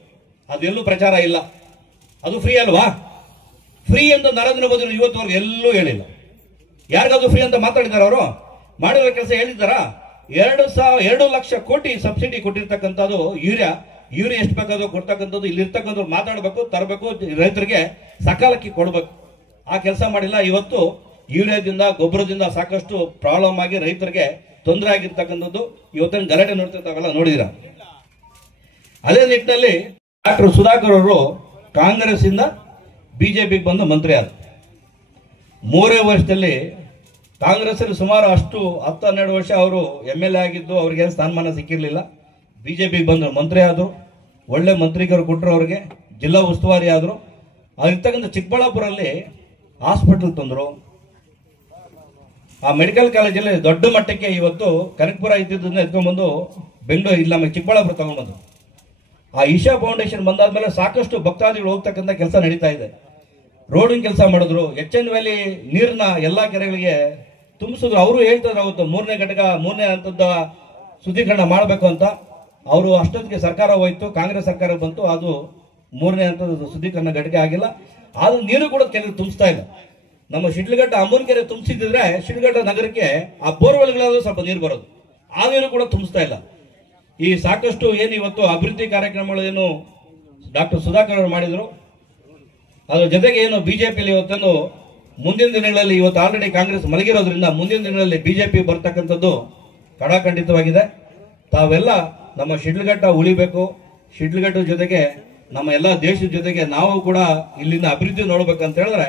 ಅದೆಲ್ಲೂ ಪ್ರಚಾರ ಇಲ್ಲ. ಅದು ಫ್ರೀ ಅಲ್ವಾ? ಫ್ರೀ ಅಂತ ನರೇಂದ್ರ ಮೋದಿ ಇವತ್ತುವರೆಗೆ ಎಲ್ಲೂ ಹೇಳಿಲ್ಲ. ಯಾರಿಗಾದ್ರು ಫ್ರೀ ಅಂತ ಮಾತಾಡಿದಾರ? ಅವರು ಮಾಡಿರೋ ಕೆಲಸ ಹೇಳಿದಾರ? 2 ಲಕ್ಷ ಕೋಟಿ ಸಬ್ಸಿಡಿ ಕೊಟ್ಟಿರ್ತಕ್ಕಂಥದ್ದು ಯೂರಿಯಾ ಎಷ್ಟು ಬೇಕಾದ್ರೂ ಕೊಡ್ತಕ್ಕಂಥದ್ದು. ಇಲ್ಲಿ ಇರ್ತಕ್ಕಂಥವ್ರು ಮಾತಾಡಬೇಕು, ತರಬೇಕು, ರೈತರಿಗೆ ಸಕಾಲಕ್ಕೆ ಕೊಡ್ಬೇಕು. ಆ ಕೆಲಸ ಮಾಡಿಲ್ಲ. ಇವತ್ತು ಯೂರಿಯಾದಿಂದ ಗೊಬ್ಬರದಿಂದ ಸಾಕಷ್ಟು ಪ್ರಾಬ್ಲಮ್ ಆಗಿ ರೈತರಿಗೆ ತೊಂದರೆ ಆಗಿರ್ತಕ್ಕಂಥದ್ದು ಇವತ್ತಿನ ಗಲಾಟೆ ನೋಡ್ತಿರ್ತಾವೆಲ್ಲ ನೋಡಿದಿರ. ಅದೇ ನಿಟ್ಟಿನಲ್ಲಿ ಡಾಕ್ಟರ್ ಸುಧಾಕರ್ ಅವರು ಕಾಂಗ್ರೆಸ್ ಇಂದ ಬಿಜೆಪಿಗೆ ಬಂದು ಮಂತ್ರಿ ಆದರು. 3 ವರ್ಷದಲ್ಲಿ ಕಾಂಗ್ರೆಸ್ ಸುಮಾರು ಅಷ್ಟು 10-12 ವರ್ಷ ಅವರು MLA ಆಗಿದ್ದು ಅವ್ರಿಗೆ ಸ್ಥಾನಮಾನ ಸಿಕ್ಕಿರಲಿಲ್ಲ. ಬಿಜೆಪಿಗೆ ಬಂದರು, ಮಂತ್ರಿ ಆದರು, ಒಳ್ಳೆ ಮಂತ್ರಿಗರು ಕೊಟ್ಟರು, ಅವರಿಗೆ ಜಿಲ್ಲಾ ಉಸ್ತುವಾರಿ ಆದರು. ಅಲ್ಲಿರ್ತಕ್ಕಂಥ ಚಿಕ್ಕಬಳ್ಳಾಪುರಲ್ಲಿ ಹಾಸ್ಪಿಟಲ್ ತಂದರು. ಆ ಮೆಡಿಕಲ್ ಕಾಲೇಜಲ್ಲಿ ದೊಡ್ಡ ಮಟ್ಟಕ್ಕೆ ಇವತ್ತು ಕನಕಪುರ ಇದ್ದಿದ್ದನ್ನ ಎತ್ಕೊಂಡ್ಬಂದು ಬೆಂಗಳೂರು ಇಲ್ಲ ಚಿಕ್ಕಬಳ್ಳಾಪುರ ತಗೊಂಡ್ಬಂದು ಆ ಈಶಾ ಫೌಂಡೇಶನ್ ಬಂದಾದ್ಮೇಲೆ ಸಾಕಷ್ಟು ಭಕ್ತಾದಿಗಳು ಹೋಗ್ತಕ್ಕಂಥ ಕೆಲಸ ನಡೀತಾ ಇದೆ. ರೋಡಿನ ಕೆಲಸ ಮಾಡಿದ್ರು, HN ವ್ಯಾಲಿ ನೀರನ್ನ ಎಲ್ಲಾ ಕೆರೆಗಳಿಗೆ ತುಂಬಿಸಿದ್ರು. ಅವರು ಹೇಳ್ತಾರೆ ಅವತ್ತು 3ನೇ ಘಟಕ 3ನೇ ಹಂತದ ಶುದ್ಧೀಕರಣ ಮಾಡಬೇಕು ಅಂತ. ಅವರು ಅಷ್ಟೊತ್ತಿಗೆ ಸರ್ಕಾರ ಹೋಯ್ತು, ಕಾಂಗ್ರೆಸ್ ಸರ್ಕಾರ ಬಂತು, ಅದು 3ನೇ ಹಂತದ ಶುದ್ಧೀಕರಣ ಘಟಕ ಆಗಿಲ್ಲ. ಆದ್ರೂ ನೀರು ಕೂಡ ಕೆರೆ ತುಂಬಿಸ್ತಾ ಇಲ್ಲ. ನಮ್ಮ ಶಿಡ್ಲಘಟ್ಟ ಅಮ್ಮನ ಕೆರೆ ತುಂಬಿಸಿದ್ರೆ ಶಿಡ್ಲಘಟ್ಟ ನಗರಕ್ಕೆ ಆ ಬೋರ್ವೆಲ್ಗಳಾದ್ರೂ ಸ್ವಲ್ಪ ನೀರು ಬರೋದು, ಆ ನೀರು ಕೂಡ ತುಂಬಿಸ್ತಾ ಇಲ್ಲ. ಈ ಸಾಕಷ್ಟು ಏನು ಇವತ್ತು ಅಭಿವೃದ್ಧಿ ಕಾರ್ಯಕ್ರಮಗಳು ಏನು ಡಾಕ್ಟರ್ ಸುಧಾಕರ್ ಅವರು ಮಾಡಿದ್ರು, ಅದ್ರ ಜೊತೆಗೆ ಏನು ಬಿಜೆಪಿಯಲ್ಲಿ ಇವತ್ತನ್ನು ಮುಂದಿನ ದಿನಗಳಲ್ಲಿ ಇವತ್ತು ಆಲ್ರೆಡಿ ಕಾಂಗ್ರೆಸ್ ಮಲಗಿರೋದ್ರಿಂದ ಮುಂದಿನ ದಿನಗಳಲ್ಲಿ ಬಿಜೆಪಿ ಬರ್ತಕ್ಕಂಥದ್ದು ಕಡಾಖಂಡಿತವಾಗಿದೆ. ತಾವೆಲ್ಲ ನಮ್ಮ ಶಿಡ್ಲಘಟ್ಟ ಉಳಿಬೇಕು, ಶಿಡ್ಲಘಟ್ಟ ಜೊತೆಗೆ ನಮ್ಮ ಎಲ್ಲ ದೇಶದ ಜೊತೆಗೆ ನಾವು ಕೂಡ ಇಲ್ಲಿಂದ ಅಭಿವೃದ್ಧಿ ನೋಡ್ಬೇಕಂತ ಹೇಳಿದ್ರೆ,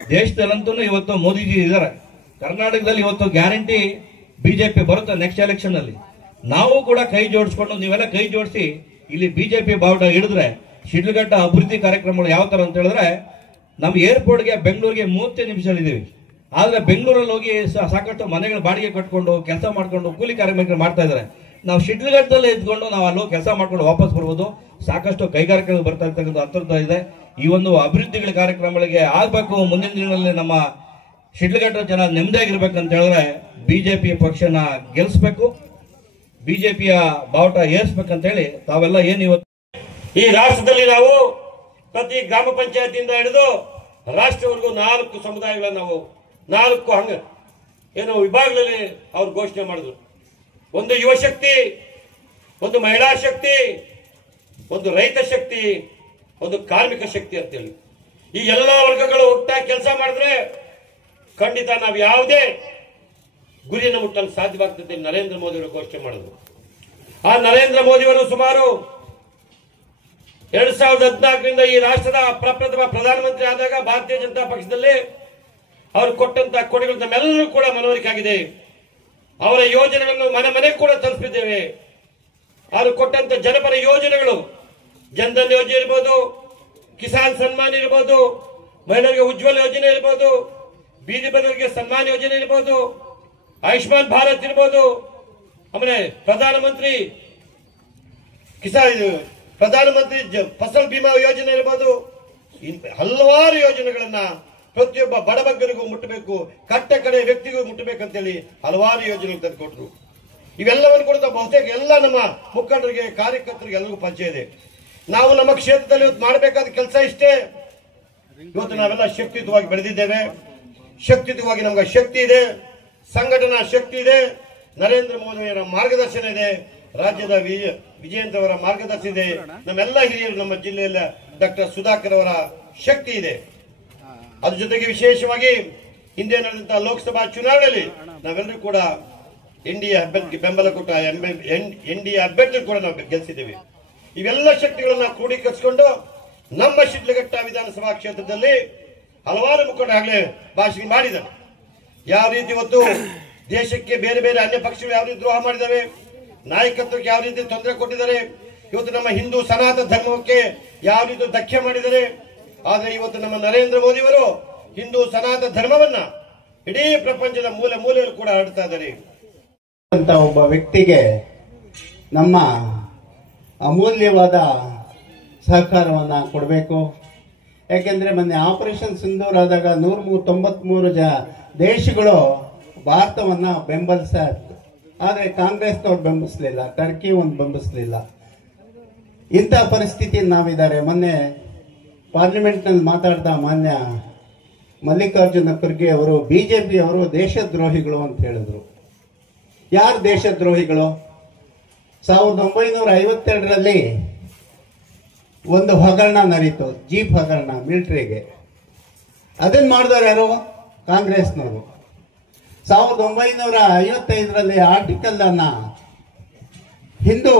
ದೇಶದಲ್ಲಂತೂ ಇವತ್ತು ಮೋದಿಜಿ ಇದ್ದಾರೆ. ಕರ್ನಾಟಕದಲ್ಲಿ ಇವತ್ತು ಗ್ಯಾರಂಟಿ ಬಿಜೆಪಿ ಬರುತ್ತೆ ನೆಕ್ಸ್ಟ್ ಎಲೆಕ್ಷನ್ ಅಲ್ಲಿ. ನಾವು ಕೂಡ ಕೈ ಜೋಡಿಸ್ಕೊಂಡು ನೀವೆಲ್ಲ ಕೈ ಜೋಡಿಸಿ ಇಲ್ಲಿ ಬಿಜೆಪಿ ಬಾವುಟ ಹಿಡಿದ್ರೆ ಶಿಡ್ಲಘಟ್ಟ ಅಭಿವೃದ್ಧಿ ಕಾರ್ಯಕ್ರಮಗಳು ಯಾವ ತರ ಅಂತ ಹೇಳಿದ್ರೆ, ನಮ್ಮ ಏರ್ಪೋರ್ಟ್ಗೆ ಬೆಂಗಳೂರಿಗೆ 30 ನಿಮಿಷ ಇದೀವಿ. ಆದ್ರೆ ಬೆಂಗಳೂರಲ್ಲಿ ಹೋಗಿ ಸಾಕಷ್ಟು ಮನೆಗಳ ಬಾಡಿಗೆ ಕಟ್ಕೊಂಡು ಕೆಲಸ ಮಾಡ್ಕೊಂಡು ಕೂಲಿ ಕಾರ್ಮಿಕರು ಮಾಡ್ತಾ ಇದ್ದಾರೆ. ನಾವು ಶಿಡ್ಲಘಟ್ಟದಲ್ಲಿ ಇದ್ಕೊಂಡು ನಾವು ಅಲ್ಲಿ ಕೆಲಸ ಮಾಡ್ಕೊಂಡು ವಾಪಸ್ ಬರ್ಬೋದು. ಸಾಕಷ್ಟು ಕೈಗಾರಿಕೆಗಳು ಬರ್ತಾ ಇರ್ತಕ್ಕಂಥ ಅಂತರ್ಥ ಇದೆ. ಈ ಒಂದು ಅಭಿವೃದ್ಧಿಗಳ ಕಾರ್ಯಕ್ರಮಗಳಿಗೆ ಆಗ್ಬೇಕು. ಮುಂದಿನ ದಿನಗಳಲ್ಲಿ ನಮ್ಮ ಶಿಡ್ಲಘಟ್ಟ ಜನ ನೆಮ್ಮದಿಯಾಗಿರ್ಬೇಕಂತ ಹೇಳಿದ್ರೆ ಬಿಜೆಪಿ ಪಕ್ಷನ ಗೆಲ್ಲಿಸ್ಬೇಕು, ಬಿಜೆಪಿಯ ಬಾವುಟ ಏರಿಸ್ಬೇಕಂತ ಹೇಳಿ ತಾವೆಲ್ಲ ಏನು ಇವತ್ತು ಈ ರಾಷ್ಟ್ರದಲ್ಲಿ ನಾವು ಪ್ರತಿ ಗ್ರಾಮ ಪಂಚಾಯತಿಯಿಂದ ಹಿಡಿದು ರಾಷ್ಟ್ರವರೆಗೂ 4 ಸಮುದಾಯಗಳನ್ನ ನಾವು 4 ಏನು ವಿಭಾಗಗಳಲ್ಲಿ ಅವ್ರು ಘೋಷಣೆ ಮಾಡಿದ್ರು. ಒಂದು ಯುವ ಶಕ್ತಿ, ಒಂದು ಮಹಿಳಾ ಶಕ್ತಿ, ಒಂದು ರೈತ ಶಕ್ತಿ, ಒಂದು ಕಾರ್ಮಿಕ ಶಕ್ತಿ ಅಂತೇಳಿ ಈ ಎಲ್ಲಾ ವರ್ಗಗಳು ಒಟ್ಟಾಗಿ ಕೆಲಸ ಮಾಡಿದ್ರೆ ಖಂಡಿತ ನಾವು ಯಾವುದೇ ಗುರಿಯನ್ನು ಮುಟ್ಟಲು ಸಾಧ್ಯವಾಗ್ತದೆ. ನರೇಂದ್ರ ಮೋದಿ ಅವರು ಘೋಷಣೆ ಮಾಡಿದ್ರು. ಆ ನರೇಂದ್ರ ಮೋದಿ ಅವರು ಸುಮಾರು 2014ರಿಂದ ಈ ರಾಷ್ಟ್ರದ ಪ್ರಪ್ರಥಮ ಪ್ರಧಾನಮಂತ್ರಿ ಆದಾಗ ಭಾರತೀಯ ಜನತಾ ಪಕ್ಷದಲ್ಲಿ ಅವರು ಕೊಟ್ಟಂತಹ ಕೊಡುಗೆಗಳು ನಮ್ಮೆಲ್ಲರೂ ಕೂಡ ಮನವರಿಕೆ ಆಗಿದೆ. ಅವರ ಯೋಜನೆಗಳನ್ನು ಮನೆ ಮನೆಗೆ ಕೂಡ ತಲುಪಿದ್ದೇವೆ. ಅವರು ಕೊಟ್ಟಂತ ಜನಪರ ಯೋಜನೆಗಳು, ಜನ್ಧನ್ ಯೋಜನೆ ಇರ್ಬೋದು, ಕಿಸಾನ್ ಸನ್ಮಾನ್ ಇರ್ಬೋದು, ಮಹಿಳೆಯರಿಗೆ ಉಜ್ವಲ ಯೋಜನೆ ಇರ್ಬೋದು, ಬೀದಿ ಬದಲಿಗೆ ಸನ್ಮಾನ್ ಯೋಜನೆ ಇರ್ಬೋದು, ಆಯುಷ್ಮಾನ್ ಭಾರತ್ ಇರ್ಬೋದು, ಆಮೇಲೆ ಪ್ರಧಾನಮಂತ್ರಿ ಫಸಲ್ ಬಿಮಾ ಯೋಜನೆ ಇರ್ಬೋದು. ಹಲವಾರು ಯೋಜನೆಗಳನ್ನ ಪ್ರತಿಯೊಬ್ಬ ಬಡಬಗ್ಗರಿಗೂ ಮುಟ್ಟಬೇಕು, ಕಟ್ಟ ಕಡೆ ವ್ಯಕ್ತಿಗೂ ಮುಟ್ಟಬೇಕಂತೇಳಿ ಹಲವಾರು ಯೋಜನೆಗಳು ತಂದುಕೊಟ್ರು. ಇವೆಲ್ಲವನ್ನು ಕೂಡ ಬಹುತೇಕ ಎಲ್ಲ ನಮ್ಮ ಮುಖಂಡರಿಗೆ, ಕಾರ್ಯಕರ್ತರಿಗೆ ಎಲ್ಲರಿಗೂ ಪರಿಚಯ ಇದೆ. ನಾವು ನಮ್ಮ ಕ್ಷೇತ್ರದಲ್ಲಿ ಇವತ್ತು ಮಾಡಬೇಕಾದ ಕೆಲಸ ಇಷ್ಟೇ. ಇವತ್ತು ನಾವೆಲ್ಲ ಶಕ್ತಿಯುತವಾಗಿ ಬೆಳೆದಿದ್ದೇವೆ. ಶಕ್ತಿಯುತವಾಗಿ ನಮ್ಗೆ ಶಕ್ತಿ ಇದೆ, ಸಂಘಟನಾ ಶಕ್ತಿ ಇದೆ, ನರೇಂದ್ರ ಮೋದಿಯವರ ಮಾರ್ಗದರ್ಶನ ಇದೆ, ರಾಜ್ಯದ ವಿಜಯಂತ್ ಅವರ ಮಾರ್ಗದರ್ಶನ ಇದೆ, ನಮ್ಮೆಲ್ಲ ಹಿರಿಯರು, ನಮ್ಮ ಜಿಲ್ಲೆಯ ಡಾಕ್ಟರ್ ಸುಧಾಕರ್ ಅವರ ಶಕ್ತಿ ಇದೆ. ಅದ್ರ ಜೊತೆಗೆ ವಿಶೇಷವಾಗಿ ಹಿಂದೆ ನಡೆದಂತಹ ಲೋಕಸಭಾ ಚುನಾವಣೆಯಲ್ಲಿ ನಾವೆಲ್ಲರೂ ಕೂಡ NDA ಅಭ್ಯರ್ಥಿಗೆ ಬೆಂಬಲ ಕೊಟ್ಟ NDA ಅಭ್ಯರ್ಥಿ ಕೂಡ ನಾವು ಗೆಲ್ಲಿಸಿದ್ದೇವೆ. ಇವೆಲ್ಲ ಶಕ್ತಿಗಳನ್ನ ಕ್ರೋಢೀಕರಿಸಿಕೊಂಡು ನಮ್ಮ ಶಿಡ್ಲಘಟ್ಟ ವಿಧಾನಸಭಾ ಕ್ಷೇತ್ರದಲ್ಲಿ ಹಲವಾರು ಮುಖಂಡರಾಗಲೇ ಭಾಷಣ ಮಾಡಿದ್ದಾರೆ. ಯಾವ ರೀತಿ ಇವತ್ತು ದೇಶಕ್ಕೆ ಬೇರೆ ಬೇರೆ ಅನ್ಯ ಪಕ್ಷಗಳು ಯಾವ ರೀತಿ ದ್ರೋಹ ಮಾಡಿದ್ದಾವೆ, ನಾಯಕತ್ವಕ್ಕೆ ಯಾವ ರೀತಿ ತೊಂದರೆ ಕೊಟ್ಟಿದ್ದಾರೆ, ಇವತ್ತು ನಮ್ಮ ಹಿಂದೂ ಸನಾತನ ಧರ್ಮಕ್ಕೆ ಯಾವ ರೀತಿ ಧಕ್ಕೆ ಮಾಡಿದ್ದಾರೆ. ಆದ್ರೆ ಇವತ್ತು ನಮ್ಮ ನರೇಂದ್ರ ಮೋದಿಯವರು ಹಿಂದೂ ಸನಾತನ ಧರ್ಮವನ್ನ ಇಡೀ ಪ್ರಪಂಚದ ಮೂಲೆ ಮೂಲೆಯಲ್ಲೂ ಕೂಡ ಹರಡ್ತಾ ಇದ್ದಾರೆ. ಅಂತ ಒಬ್ಬ ವ್ಯಕ್ತಿಗೆ ನಮ್ಮ ಅಮೂಲ್ಯವಾದ ಸಹಕಾರವನ್ನ ಕೊಡಬೇಕು. ಯಾಕೆಂದ್ರೆ ಮೊನ್ನೆ ಆಪರೇಷನ್ ಸಿಂಧೂರ್ ಆದಾಗ 193 ದೇಶಗಳು ಭಾರತವನ್ನ ಬೆಂಬಲಿಸ್ತಾ ಇತ್ತು. ಆದ್ರೆ ಕಾಂಗ್ರೆಸ್ನವ್ರು ಬೆಂಬಲಿಸಲಿಲ್ಲ, ಟರ್ಕಿ ಒಂದು ಬೆಂಬಲಿಸಲಿಲ್ಲ. ಇಂಥ ಪರಿಸ್ಥಿತಿಯಲ್ಲಿ ನಾವಿದ್ದಾರೆ. ಮೊನ್ನೆ ಪಾರ್ಲಿಮೆಂಟ್ ನಲ್ಲಿ ಮಾತಾಡ್ತಾ ಮಾನ್ಯ ಮಲ್ಲಿಕಾರ್ಜುನ ಖರ್ಗೆ ಅವರು ಬಿಜೆಪಿ ಅವರು ದೇಶದ್ರೋಹಿಗಳು ಅಂತ ಹೇಳಿದ್ರು. ಯಾರು ದೇಶದ್ರೋಹಿಗಳು? 1952ರಲ್ಲಿ ಒಂದು ಹಗರಣ ನಡೀತು, ಜೀಪ್ ಹಗರಣ ಮಿಲಿಟರಿಗೆ. ಅದನ್ನ ಮಾಡಿದವರು ಯಾರು? ಕಾಂಗ್ರೆಸ್ನವರು. 1955ರಲ್ಲಿ ಆರ್ಟಿಕಲ್ ಅನ್ನ ಹಿಂದೂ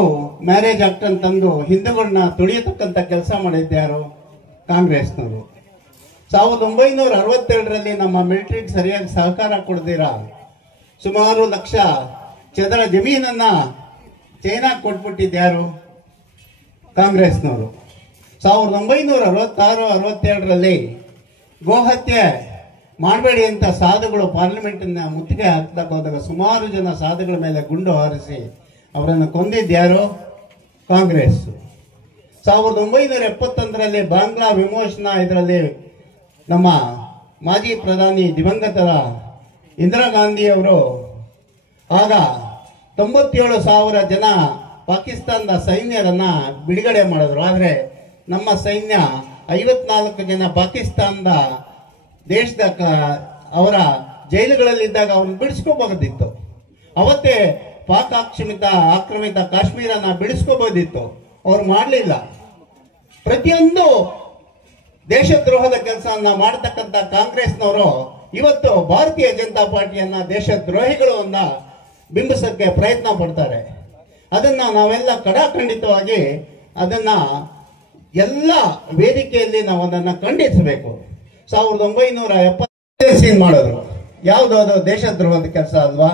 ಮ್ಯಾರೇಜ್ ಆಕ್ಟ್ ಅಂತ ತಂದು ಹಿಂದೂಗಳನ್ನ ತುಳಿಯತಕ್ಕಂಥ ಕೆಲಸ ಮಾಡಿದ್ಯಾರು? ಕಾಂಗ್ರೆಸ್ನವರು. 1967ರಲ್ಲಿ ನಮ್ಮ ಮಿಲಿಟರಿಗೆ ಸರಿಯಾಗಿ ಸಹಕಾರ ಕೊಡ್ದಿರ ಸುಮಾರು ಲಕ್ಷ ಚದರ ಜಮೀನನ್ನ ಚೈನಾ ಕೊಟ್ಬಿಟ್ಟಿದ್ಯಾರು? ಕಾಂಗ್ರೆಸ್ನವರು. 1966-67ರಲ್ಲಿ ಗೋಹತ್ಯೆ ಮಾಡಬೇಡಿ ಅಂತ ಸಾಧುಗಳು ಪಾರ್ಲಿಮೆಂಟನ್ನ ಮುತ್ತಿಗೆ ಹಾಕ್ತಾ ಹೋದಾಗ ಸುಮಾರು ಜನ ಸಾಧುಗಳ ಮೇಲೆ ಗುಂಡು ಹಾರಿಸಿ ಅವರನ್ನು ಕೊಂದಿದ್ಯಾರು? ಕಾಂಗ್ರೆಸ್. 1971ರಲ್ಲಿ ಬಾಂಗ್ಲಾ ವಿಮೋಚನಾ ಇದರಲ್ಲಿ ನಮ್ಮ ಮಾಜಿ ಪ್ರಧಾನಿ ದಿವಂಗತರ ಇಂದಿರಾ ಗಾಂಧಿ ಅವರು ಆಗ 97,000 ಜನ ಪಾಕಿಸ್ತಾನದ ಸೈನ್ಯರನ್ನ ಬಿಡುಗಡೆ ಮಾಡಿದ್ರು. ಆದರೆ ನಮ್ಮ ಸೈನ್ಯ 54 ಜನ ಪಾಕಿಸ್ತಾನದ ದೇಶದ ಅವರ ಜೈಲುಗಳಲ್ಲಿದ್ದಾಗ ಅವ್ರನ್ನ ಬಿಡಿಸ್ಕೋಬಹುದಿತ್ತು. ಅವತ್ತೇ ಪಾಕ್ ಆಕ್ರಮಿತ ಕಾಶ್ಮೀರನ ಬಿಡಿಸ್ಕೋಬಹುದಿತ್ತು. ಅವ್ರು ಮಾಡಲಿಲ್ಲ. ಪ್ರತಿಯೊಂದು ದೇಶದ್ರೋಹದ ಕೆಲಸವನ್ನ ಮಾಡತಕ್ಕಂಥ ಕಾಂಗ್ರೆಸ್ನವರು ಇವತ್ತು ಭಾರತೀಯ ಜನತಾ ಪಾರ್ಟಿಯನ್ನ ದೇಶದ್ರೋಹಿಗಳು ಅನ್ನ ಬಿಂಬಿಸಕ್ಕೆ ಪ್ರಯತ್ನ ಪಡ್ತಾರೆ. ಅದನ್ನ ನಾವೆಲ್ಲ ಕಡಾಖಂಡಿತವಾಗಿ ಅದನ್ನ ಎಲ್ಲ ವೇದಿಕೆಯಲ್ಲಿ ನಾವು ಅದನ್ನ ಖಂಡಿಸಬೇಕು. 1970 ಮಾಡಿದ್ರು. ಯಾವುದು ಅದು ದೇಶದ್ರೋಹದ ಕೆಲಸ ಅಲ್ವಾ?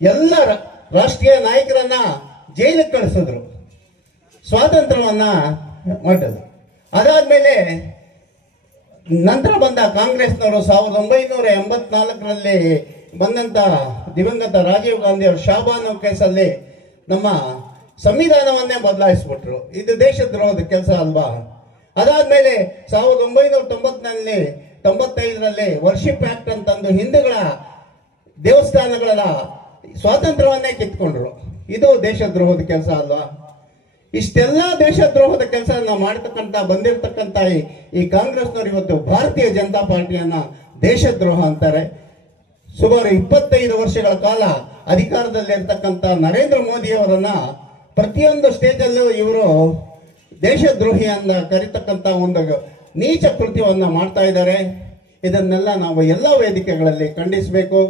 ಎಲ್ಲ ರಾಷ್ಟ್ರೀಯ ನಾಯಕರನ್ನ ಜೈಲಿಗೆ ಕಳಿಸಿದ್ರು, ಸ್ವಾತಂತ್ರ್ಯವನ್ನ ಮಾಡಿದ್ರು. ಅದಾದ್ಮೇಲೆ ನಂತರ ಬಂದ ಕಾಂಗ್ರೆಸ್ನವರು 1984ರಲ್ಲಿ ಬಂದಂತ ದಿವಂಗತ ರಾಜೀವ್ ಗಾಂಧಿ ಅವರು ಶಾಬಾನು ಕೇಸಲ್ಲಿ ನಮ್ಮ ಸಂವಿಧಾನವನ್ನೇ ಬದಲಾಯಿಸ್ಬಿಟ್ರು. ಇದು ದೇಶದ್ರೋಹದ ಕೆಲಸ ಅಲ್ವಾ? ಅದಾದ್ಮೇಲೆ 1995ರಲ್ಲಿ ವರ್ಷಿಪ್ ಆಕ್ಟ್ ಅಂತಂದು ಹಿಂದೂಗಳ ದೇವಸ್ಥಾನಗಳ ಸ್ವಾತಂತ್ರ್ಯವನ್ನೇ ಕಿತ್ಕೊಂಡ್ರು. ಇದು ದೇಶದ್ರೋಹದ ಕೆಲಸ ಅಲ್ವಾ? ಇಷ್ಟೆಲ್ಲ ದೇಶದ್ರೋಹದ ಕೆಲಸ ನಾವು ಮಾಡ್ತಕ್ಕಂಥ ಬಂದಿರತಕ್ಕಂಥ ಈ ಕಾಂಗ್ರೆಸ್ನವರು ಇವತ್ತು ಭಾರತೀಯ ಜನತಾ ಪಾರ್ಟಿಯನ್ನ ದೇಶದ್ರೋಹ ಅಂತಾರೆ. ಸುಮಾರು 25 ವರ್ಷಗಳ ಕಾಲ ಅಧಿಕಾರದಲ್ಲಿರ್ತಕ್ಕಂಥ ನರೇಂದ್ರ ಮೋದಿ ಅವರನ್ನ ಪ್ರತಿಯೊಂದು ಸ್ಟೇಜಲ್ಲೂ ಇವರು ದೇಶದ್ರೋಹಿಯನ್ನ ಕರೀತಕ್ಕಂಥ ಒಂದು ನೀಚ ಕೃತ್ಯವನ್ನ ಮಾಡ್ತಾ ಇದ್ದಾರೆ. ಇದನ್ನೆಲ್ಲ ನಾವು ಎಲ್ಲ ವೇದಿಕೆಗಳಲ್ಲಿ ಖಂಡಿಸಬೇಕು.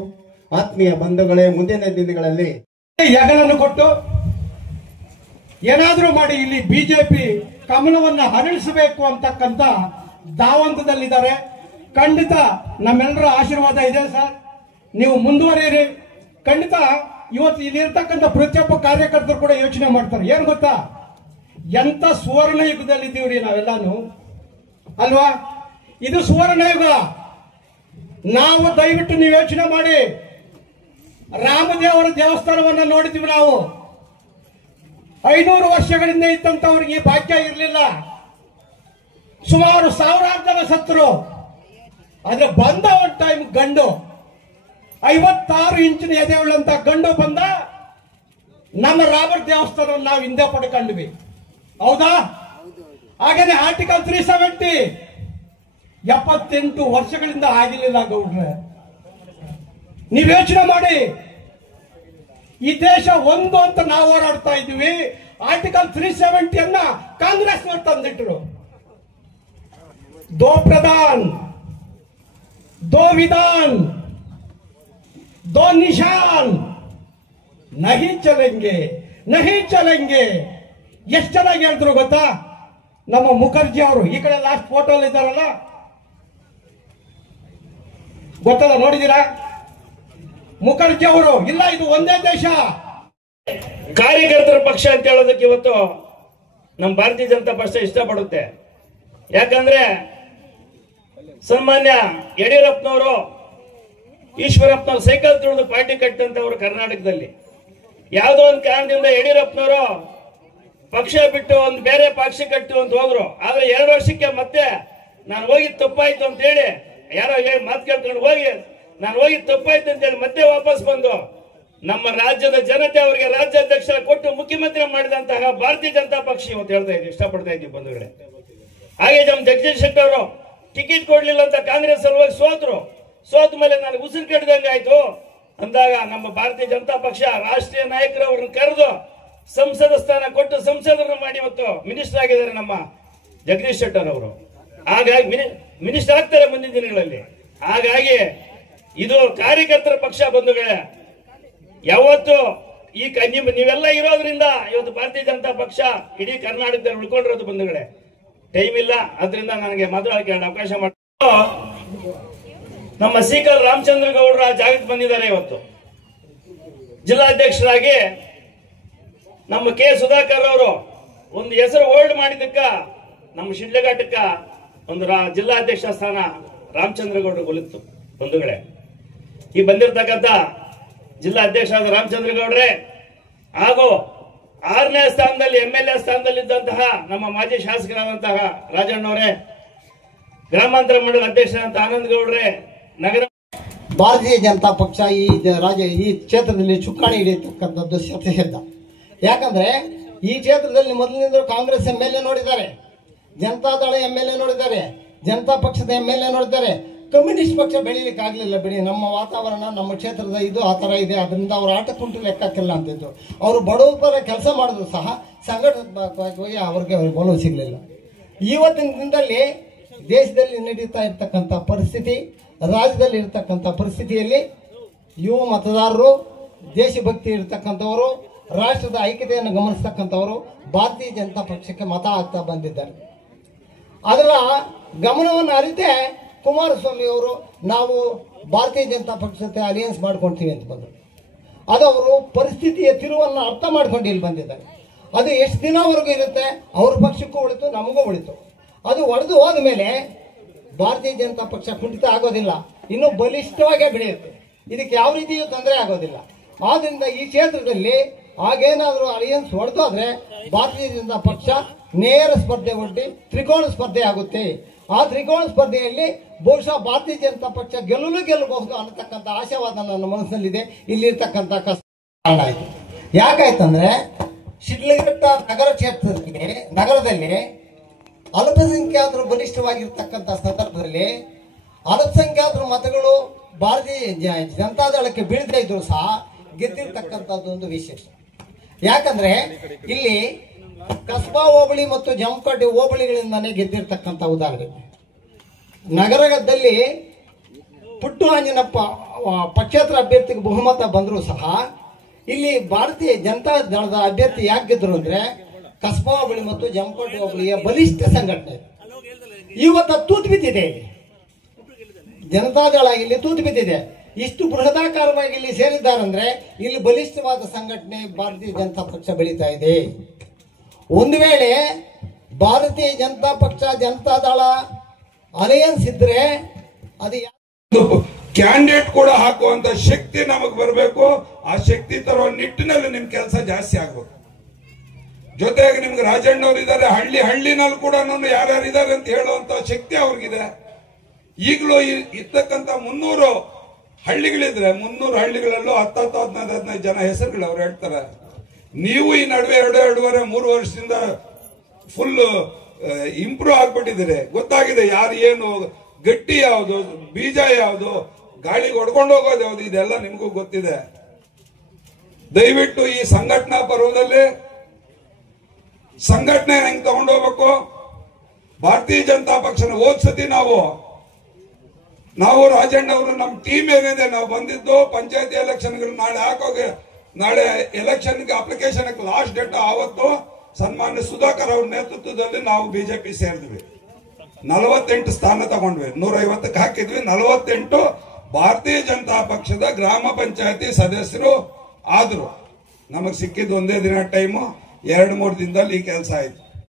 ಆತ್ಮೀಯ ಬಂಧುಗಳೇ, ಮುಂದಿನ ದಿನಗಳಲ್ಲಿ ಹೆಗಲನ್ನು ಕೊಟ್ಟು ಏನಾದ್ರೂ ಮಾಡಿ ಇಲ್ಲಿ ಬಿಜೆಪಿ ಕಮಲವನ್ನ ಹರಳಿಸಬೇಕು ಅಂತಕ್ಕಂಥ ಧಾವಂತದಲ್ಲಿದ್ದಾರೆ. ಖಂಡಿತ ನಮ್ಮೆಲ್ಲರ ಆಶೀರ್ವಾದ ಇದೆ ಸರ್. ನೀವು ಮುಂದುವರಿಯಿರಿ. ಖಂಡಿತ ಇವತ್ತು ಇಲ್ಲಿರ್ತಕ್ಕಂಥ ಪ್ರತಿಯೊಬ್ಬ ಕಾರ್ಯಕರ್ತರು ಕೂಡ ಯೋಚನೆ ಮಾಡ್ತಾರೆ. ಏನ್ ಗೊತ್ತಾ, ಎಂತ ಸುವರ್ಣ ಯುಗದಲ್ಲಿ ಇದ್ದೀವ್ರಿ ನಾವೆಲ್ಲಾನು ಅಲ್ವಾ? ಇದು ಸುವರ್ಣ ಯುಗ. ನಾವು ದಯವಿಟ್ಟು ನೀವು ಯೋಚನೆ ಮಾಡಿ, ರಾಮದೇವರ ದೇವಸ್ಥಾನವನ್ನ ನೋಡಿದ್ವಿ ನಾವು. 500 ವರ್ಷಗಳಿಂದ ಇದ್ದಂತವ್ರಿಗೆ ಈ ಭಾಗ್ಯ ಇರಲಿಲ್ಲ. ಸುಮಾರು 1000 ಜನ ಸತ್ತರು. ಆದ್ರೆ ಬಂದ ಒಂದು ಟೈಮ್ ಗಂಡು 56 ಇಂಚಿನ ಎದೆ ಉಳ್ಳಂತ ಗಂಡು ಬಂದ. ನಮ್ಮ ರಾಮರ ದೇವಸ್ಥಾನವನ್ನು ನಾವು ಹಿಂದೆ ಪಡ್ಕೊಂಡ್ವಿ. ಹೌದಾ? ಹಾಗೇನೆ ಆರ್ಟಿಕಲ್ 370 78 ವರ್ಷಗಳಿಂದ ಆಗಿರ್ಲಿಲ್ಲ ಗೌಡ್ರೆ. ನೀವ್ ಯೋಚನೆ ಮಾಡಿ, ಈ ದೇಶ ಒಂದು ಅಂತ ನಾವು ಹೋರಾಡ್ತಾ ಇದ್ವಿ. ಆರ್ಟಿಕಲ್ 370 ಕಾಂಗ್ರೆಸ್ನವ್ರು ತಂದಿಟ್ರು. दो प्रधान, दो विधान, दो निशान, नहीं चलेंगे, नहीं चलेंगे. ಎಷ್ಟು ಚೆನ್ನಾಗಿ ಹೇಳಿದ್ರು ಗೊತ್ತಾ ನಮ್ಮ ಮುಖರ್ಜಿ ಅವರು. ಈ ಕಡೆ ಲಾಸ್ಟ್ ಫೋಟೋ ಇದ್ದಾರಲ್ಲ, ಗೊತ್ತಲ್ಲ, ನೋಡಿದೀರಾ? ಮುಖರ್ಜಿ ಅವರು ಇಲ್ಲ, ಇದು ಒಂದೇ ದೇಶ. ಕಾರ್ಯಕರ್ತರ ಪಕ್ಷ ಅಂತ ಹೇಳೋದಕ್ಕೆ ಇವತ್ತು ನಮ್ಮ ಭಾರತೀಯ ಜನತಾ ಪಕ್ಷ ಇಷ್ಟಪಡುತ್ತೆ. ಯಾಕಂದ್ರೆ ಸನ್ಮಾನ್ಯ ಯಡಿಯೂರಪ್ಪನವರು, ಈಶ್ವರಪ್ಪನವರು ಸೈಕಲ್ ತುಳಿದು ಪಾರ್ಟಿ ಕಟ್ಟಂತವರು ಕರ್ನಾಟಕದಲ್ಲಿ. ಯಾವುದೋ ಒಂದು ಕಾರಣದಿಂದ ಯಡಿಯೂರಪ್ಪನವರು ಪಕ್ಷ ಬಿಟ್ಟು ಒಂದು ಬೇರೆ ಪಕ್ಷ ಕಟ್ಟು ಅಂತ ಹೋದ್ರು. ಆದ್ರೆ 2 ವರ್ಷಕ್ಕೆ ಮತ್ತೆ ನಾನು ಹೋಗಿದ್ದು ತಪ್ಪಾಯ್ತು ಅಂತ ಹೇಳಿ ಯಾರೋ ಹೇಳಿ ಮಾತು ಕೇಳ್ಕೊಂಡು ಹೋಗಿ ನಾನು ಹೋಗಿದ್ದು ತಪ್ಪಾಯ್ತು ಅಂತ ಹೇಳಿ ಮತ್ತೆ ವಾಪಸ್ ಬಂದು ನಮ್ಮ ರಾಜ್ಯದ ಜನತೆ ಅವರಿಗೆ ರಾಜ್ಯಾಧ್ಯಕ್ಷ ಕೊಟ್ಟು ಮುಖ್ಯಮಂತ್ರಿ ಮಾಡಿದಂತಹ ಭಾರತೀಯ ಜನತಾ ಪಕ್ಷ ಇವತ್ತು ಹೇಳ್ತಾ ಇದ್ದೀವಿ, ಇಷ್ಟಪಡ್ತಾ ಇದ್ದೀವಿ ಬಂಧುಗಳೇ. ಹಾಗೆ ನಮ್ಮ ಜಗದೀಶ್ ಶೆಟ್ಟರ್ ಅವರು ಟಿಕೆಟ್ ಕೊಡ್ಲಿಲ್ಲ ಅಂತ ಕಾಂಗ್ರೆಸ್ ಸಲುವಾಗಿ ಸೋತರು. ಸೋತ ಮೇಲೆ ನನಗೆ ಉಸಿರು ಕಟ್ಟಿದಂಗೆ ಆಯ್ತು ಅಂದಾಗ ನಮ್ಮ ಭಾರತೀಯ ಜನತಾ ಪಕ್ಷ ರಾಷ್ಟ್ರೀಯ ನಾಯಕರು ಅವ್ರನ್ನ ಕರೆದು ಸಂಸದ ಸ್ಥಾನ ಕೊಟ್ಟು ಸಂಸದರನ್ನು ಮಾಡಿ ಇವತ್ತು ಮಿನಿಸ್ಟರ್ ಆಗಿದ್ದಾರೆ ನಮ್ಮ ಜಗದೀಶ್ ಶೆಟ್ಟರ್ ಅವರು. ಹಾಗಾಗಿ ಮಿನಿಸ್ಟರ್ ಆಗ್ತಾರೆ ಮುಂದಿನ ದಿನಗಳಲ್ಲಿ. ಹಾಗಾಗಿ ಇದು ಕಾರ್ಯಕರ್ತರ ಪಕ್ಷ ಬಂಧುಗಳೇ. ಯಾವತ್ತು ನೀವೆಲ್ಲ ಇರೋದ್ರಿಂದ ಇವತ್ತು ಭಾರತೀಯ ಜನತಾ ಪಕ್ಷ ಇಡೀ ಕರ್ನಾಟಕದಲ್ಲಿ ಉಳ್ಕೊಂಡಿರೋದು ಬಂಧುಗಳೇ. ಟೈಮ್ ಇಲ್ಲ, ಅದರಿಂದ ನನಗೆ ಮಾತಾಡೋಕೆ ಅವಕಾಶ ಮಾಡಿ. ನಮ್ಮ ಸೀಕಲ್ ರಾಮಚಂದ್ರ ಗೌಡರ ಜಾಗಕ್ಕೆ ಬಂದಿದ್ದಾರೆ. ಇವತ್ತು ಜಿಲ್ಲಾಧ್ಯಕ್ಷರಾಗಿ ನಮ್ಮ ಕೆ ಸುಧಾಕರ್ ಅವರು ಒಂದು ಹೆಸರು ಹೋಲ್ಡ್ ಮಾಡಿದ್ದಕ್ಕ ನಮ್ಮ ಶಿಡ್ಲಘಟ್ಟಕ್ಕ ಒಂದು ಜಿಲ್ಲಾಧ್ಯಕ್ಷ ಸ್ಥಾನ ರಾಮಚಂದ್ರ ಗೌಡರು ಒಲಿತು ಬಂಧುಗಳೇ. ಈ ಬಂದಿರತಕ್ಕಂಥ ಜಿಲ್ಲಾಧ್ಯಕ್ಷರಾದ ರಾಮಚಂದ್ರ ಗೌಡ್ರೆ ಹಾಗೂ 6ನೇ ಸ್ಥಾನದಲ್ಲಿ MLA ಸ್ಥಾನದಲ್ಲಿದ್ದಂತಹ ನಮ್ಮ ಮಾಜಿ ಶಾಸಕರಾದಂತಹ ರಾಜಣ್ಣವರೇ, ಗ್ರಾಮಾಂತರ ಮಂಡಲ ಅಧ್ಯಕ್ಷರಾದಂತಹ ಆನಂದ್ ಗೌಡ್ರೆ, ನಗರ ಭಾರತೀಯ ಜನತಾ ಪಕ್ಷ ಈ ಕ್ಷೇತ್ರದಲ್ಲಿ ಚುಕ್ಕಾಣಿ ಹಿಡಿಯತಕ್ಕಂಥದ್ದು ಶತಸಿದ್ಧ. ಯಾಕಂದ್ರೆ ಈ ಕ್ಷೇತ್ರದಲ್ಲಿ ಮೊದಲಿನಿಂದ ಕಾಂಗ್ರೆಸ್ MLA ನೋಡಿದ್ದಾರೆ, ಜನತಾದಳ MLA ನೋಡಿದ್ದಾರೆ, ಜನತಾ ಪಕ್ಷದ MLA ನೋಡಿದ್ದಾರೆ. ಕಮ್ಯುನಿಸ್ಟ್ ಪಕ್ಷ ಬೆಳೀಲಿಕ್ಕೆ ಆಗ್ಲಿಲ್ಲ ಬಿಡಿ. ನಮ್ಮ ವಾತಾವರಣ ನಮ್ಮ ಕ್ಷೇತ್ರದ ಇದು ಆ ತರ ಇದೆ, ಅದರಿಂದ ಅವ್ರ ಆಟ ಕುಂಟು ಲೆಕ್ಕಕ್ಕಿಲ್ಲ ಅಂತಿದ್ರು. ಅವರು ಬಡವರ ಕೆಲಸ ಮಾಡಿದ್ರು ಸಹ ಸಂಘಟನಾತ್ಮಕವಾಗಿ ಅವ್ರಿಗೆ ಒಲವು ಸಿಗಲಿಲ್ಲ. ಇವತ್ತಿನ ದಿನದಲ್ಲಿ ದೇಶದಲ್ಲಿ ನಡೀತಾ ಇರ್ತಕ್ಕಂಥ ಪರಿಸ್ಥಿತಿ, ರಾಜ್ಯದಲ್ಲಿ ಇರ್ತಕ್ಕಂಥ ಪರಿಸ್ಥಿತಿಯಲ್ಲಿ ಯುವ ಮತದಾರರು, ದೇಶಭಕ್ತಿ ಇರ್ತಕ್ಕಂಥವರು, ರಾಷ್ಟ್ರದ ಐಕ್ಯತೆಯನ್ನು ಗಮನಿಸ್ತಕ್ಕಂಥವರು ಭಾರತೀಯ ಜನತಾ ಪಕ್ಷಕ್ಕೆ ಮತ ಹಾಕ್ತಾ ಬಂದಿದ್ದಾರೆ. ಅದರ ಗಮನವನ್ನು ಅರಿತೆ ಕುಮಾರಸ್ವಾಮಿ ಅವರು ನಾವು ಭಾರತೀಯ ಜನತಾ ಪಕ್ಷ ಜೊತೆ ಅಲಿಯನ್ಸ್ ಮಾಡ್ಕೊಳ್ತೀವಿ ಅಂತ ಬಂದರು. ಅದು ಅವರು ಪರಿಸ್ಥಿತಿಯ ತಿರುವನ್ನು ಅರ್ಥ ಮಾಡ್ಕೊಂಡು ಇಲ್ಲಿ ಬಂದಿದ್ದಾರೆ. ಅದು ಎಷ್ಟು ದಿನವರೆಗೂ ಇರುತ್ತೆ, ಅವ್ರ ಪಕ್ಷಕ್ಕೂ ಉಳಿತು, ನಮಗೂ ಉಳಿತು. ಅದು ಒಡೆದು ಹೋದ ಮೇಲೆ ಭಾರತೀಯ ಜನತಾ ಪಕ್ಷ ಕುಂಠಿತ ಆಗೋದಿಲ್ಲ, ಇನ್ನೂ ಬಲಿಷ್ಠವಾಗೇ ಬೆಳೆಯುತ್ತೆ. ಇದಕ್ಕೆ ಯಾವ ರೀತಿಯೂ ತೊಂದರೆ ಆಗೋದಿಲ್ಲ. ಆದ್ರಿಂದ ಈ ಕ್ಷೇತ್ರದಲ್ಲಿ ಆಗೇನಾದರೂ ಅಲಿಯನ್ಸ್ ಹೊಡೆದೋದ್ರೆ ಭಾರತೀಯ ಜನತಾ ಪಕ್ಷ ನೇರ ಸ್ಪರ್ಧೆ ಒಡ್ಡಿ ತ್ರಿಕೋಣ ಸ್ಪರ್ಧೆ ಆಗುತ್ತೆ. ಆ ತ್ರಿಕೋಣ ಸ್ಪರ್ಧೆಯಲ್ಲಿ ಬಹುಶಃ ಭಾರತೀಯ ಜನತಾ ಪಕ್ಷ ಗೆಲ್ಲಬಹುದು ಅನ್ನತಕ್ಕಂಥ ಆಶಾವಾದ ನನ್ನ ಮನಸ್ಸಿನಲ್ಲಿದೆ. ಇಲ್ಲಿರ್ತಕ್ಕಂಥ ಕಾರಣ ಆಯ್ತು. ಯಾಕಾಯ್ತಂದ್ರೆ ಶಿಡ್ಲಘಟ್ಟ ನಗರ ಕ್ಷೇತ್ರದಲ್ಲಿ ನಗರದಲ್ಲಿ ಅಲ್ಪಸಂಖ್ಯಾತರು ಬಲಿಷ್ಠವಾಗಿರ್ತಕ್ಕಂಥ ಸಂದರ್ಭದಲ್ಲಿ ಅಲ್ಪಸಂಖ್ಯಾತರ ಮತಗಳು ಭಾರತೀಯ ಜನತಾದಳಕ್ಕೆ ಬೀಳದೇ ಇದ್ರು ಸಹ ಗೆದ್ದಿರ್ತಕ್ಕಂಥದ್ದು ಒಂದು ವಿಶೇಷ. ಯಾಕಂದ್ರೆ ಇಲ್ಲಿ ಕಸ್ಬಾ ಹೋಬಳಿ ಮತ್ತು ಜಮಖಂಡಿ ಹೋಬಳಿಗಳಿಂದಾನೇ ಗೆದ್ದಿರ್ತಕ್ಕಂಥ ಉದಾಹರಣೆ. ನಗರದಲ್ಲಿ ಪುಟ್ಟು ಆಂಜನಪ್ಪ ಪಕ್ಷೇತರ ಅಭ್ಯರ್ಥಿಗೆ ಬಹುಮತ ಬಂದರೂ ಸಹ ಇಲ್ಲಿ ಭಾರತೀಯ ಜನತಾ ದಳದ ಅಭ್ಯರ್ಥಿ ಯಾಕೆ ಗೆದ್ರು ಅಂದ್ರೆ ಕಸ್ಬಾ ಹೋಬಳಿ ಮತ್ತು ಜಮಖಂಡಿ ಹೋಬಳಿಯ ಬಲಿಷ್ಠ ಸಂಘಟನೆ ಇವತ್ತು ತೂತು ಬಿದ್ದಿದೆ. ಜನತಾದಳ ಇಲ್ಲಿ ತೂತು ಬಿದ್ದಿದೆ. ಇಷ್ಟು ಬೃಹದಾಕಾರವಾಗಿ ಇಲ್ಲಿ ಸೇರಿದ್ದಾರಂದ್ರೆ ಇಲ್ಲಿ ಬಲಿಷ್ಠವಾದ ಸಂಘಟನೆ ಭಾರತೀಯ ಜನತಾ ಪಕ್ಷ ಬೆಳೀತಾ ಇದೆ. ಒಂದು ವೇಳೆ ಭಾರತೀಯ ಜನತಾ ಪಕ್ಷ ಜನತಾದಳ ಅಲಯನ್ಸ್ ಇದ್ರೆ ಅದು ಕ್ಯಾಂಡಿಡೇಟ್ ಕೂಡ ಹಾಕುವಂತ ಶಕ್ತಿ ನಮಗ್ ಬರಬೇಕು. ಆ ಶಕ್ತಿ ತರುವ ನಿಟ್ಟಿನಲ್ಲಿ ನಿಮ್ ಕೆಲಸ ಜಾಸ್ತಿ ಆಗ್ಬೇಕು. ಜೊತೆಗೆ ನಿಮ್ಗೆ ರಾಜಣ್ಣವ್ರು ಇದ್ದಾರೆ, ಹಳ್ಳಿನಲ್ಲಿ ಕೂಡ ಯಾರ್ಯಾರು ಇದ್ದಾರೆ ಅಂತ ಹೇಳುವಂತ ಶಕ್ತಿ ಅವ್ರಿಗಿದೆ. ಈಗಲೂ ಇರ್ತಕ್ಕಂಥ 300 ಹಳ್ಳಿಗಳಿದ್ರೆ 300 ಹಳ್ಳಿಗಳಲ್ಲೂ 10-15 ಜನ ಹೆಸರುಗಳು ಅವ್ರು ಹೇಳ್ತಾರೆ. ನೀವು ಈ ನಡುವೆ 2-2.5-3 ವರ್ಷದಿಂದ ಫುಲ್ ಇಂಪ್ರೂವ್ ಆಗ್ಬಿಟ್ಟಿದ್ದೀರಿ. ಗೊತ್ತಾಗಿದೆ ಯಾರು ಏನು, ಗಟ್ಟಿ ಯಾವುದು, ಬೀಜ ಯಾವುದು, ಗಾಳಿಗೆ ಹೊಡ್ಕೊಂಡು ಹೋಗೋದು ಯಾವುದು, ಇದೆಲ್ಲ ನಿಮಗೂ ಗೊತ್ತಿದೆ. ದಯವಿಟ್ಟು ಈ ಸಂಘಟನಾ ಪರ್ವದಲ್ಲಿ ಸಂಘಟನೆ ಹೆಂಗ್ ತಗೊಂಡೋಗ್ಬೇಕು. ಭಾರತೀಯ ಜನತಾ ಪಕ್ಷನ ಹೋದ್ಸತಿ ನಾವು ರಾಜಣ್ಣವರು ನಮ್ಮ ಟೀಮ್ ಏನಿದೆ, ನಾವು ಬಂದಿದ್ದು ಪಂಚಾಯತಿ ಎಲೆಕ್ಷನ್ಗಳು ನಾಳೆ ಎಲೆಕ್ಷನ್ಗೆ ಅಪ್ಲಿಕೇಶನ್ ಲಾಸ್ಟ್ ಡೇಟ್ ಆವತ್ತು ಸನ್ಮಾನ್ಯ ಸುಧಾಕರ್ ಅವ್ರ ನೇತೃತ್ವದಲ್ಲಿ ನಾವು ಬಿಜೆಪಿ ಸೇರಿದ್ವಿ. 48 ಸ್ಥಾನ ತಗೊಂಡ್ವಿ. 150ಕ್ಕೆ ಹಾಕಿದ್ವಿ. 48 ಭಾರತೀಯ ಜನತಾ ಪಕ್ಷದ ಗ್ರಾಮ ಪಂಚಾಯತಿ ಸದಸ್ಯರು ಆದ್ರು. ನಮಗ್ ಸಿಕ್ಕಿದ್ದು ಒಂದೇ ದಿನ ಟೈಮು. 2-3 ದಿನದಲ್ಲಿ ಈ ಕೆಲಸ ಆಯ್ತು.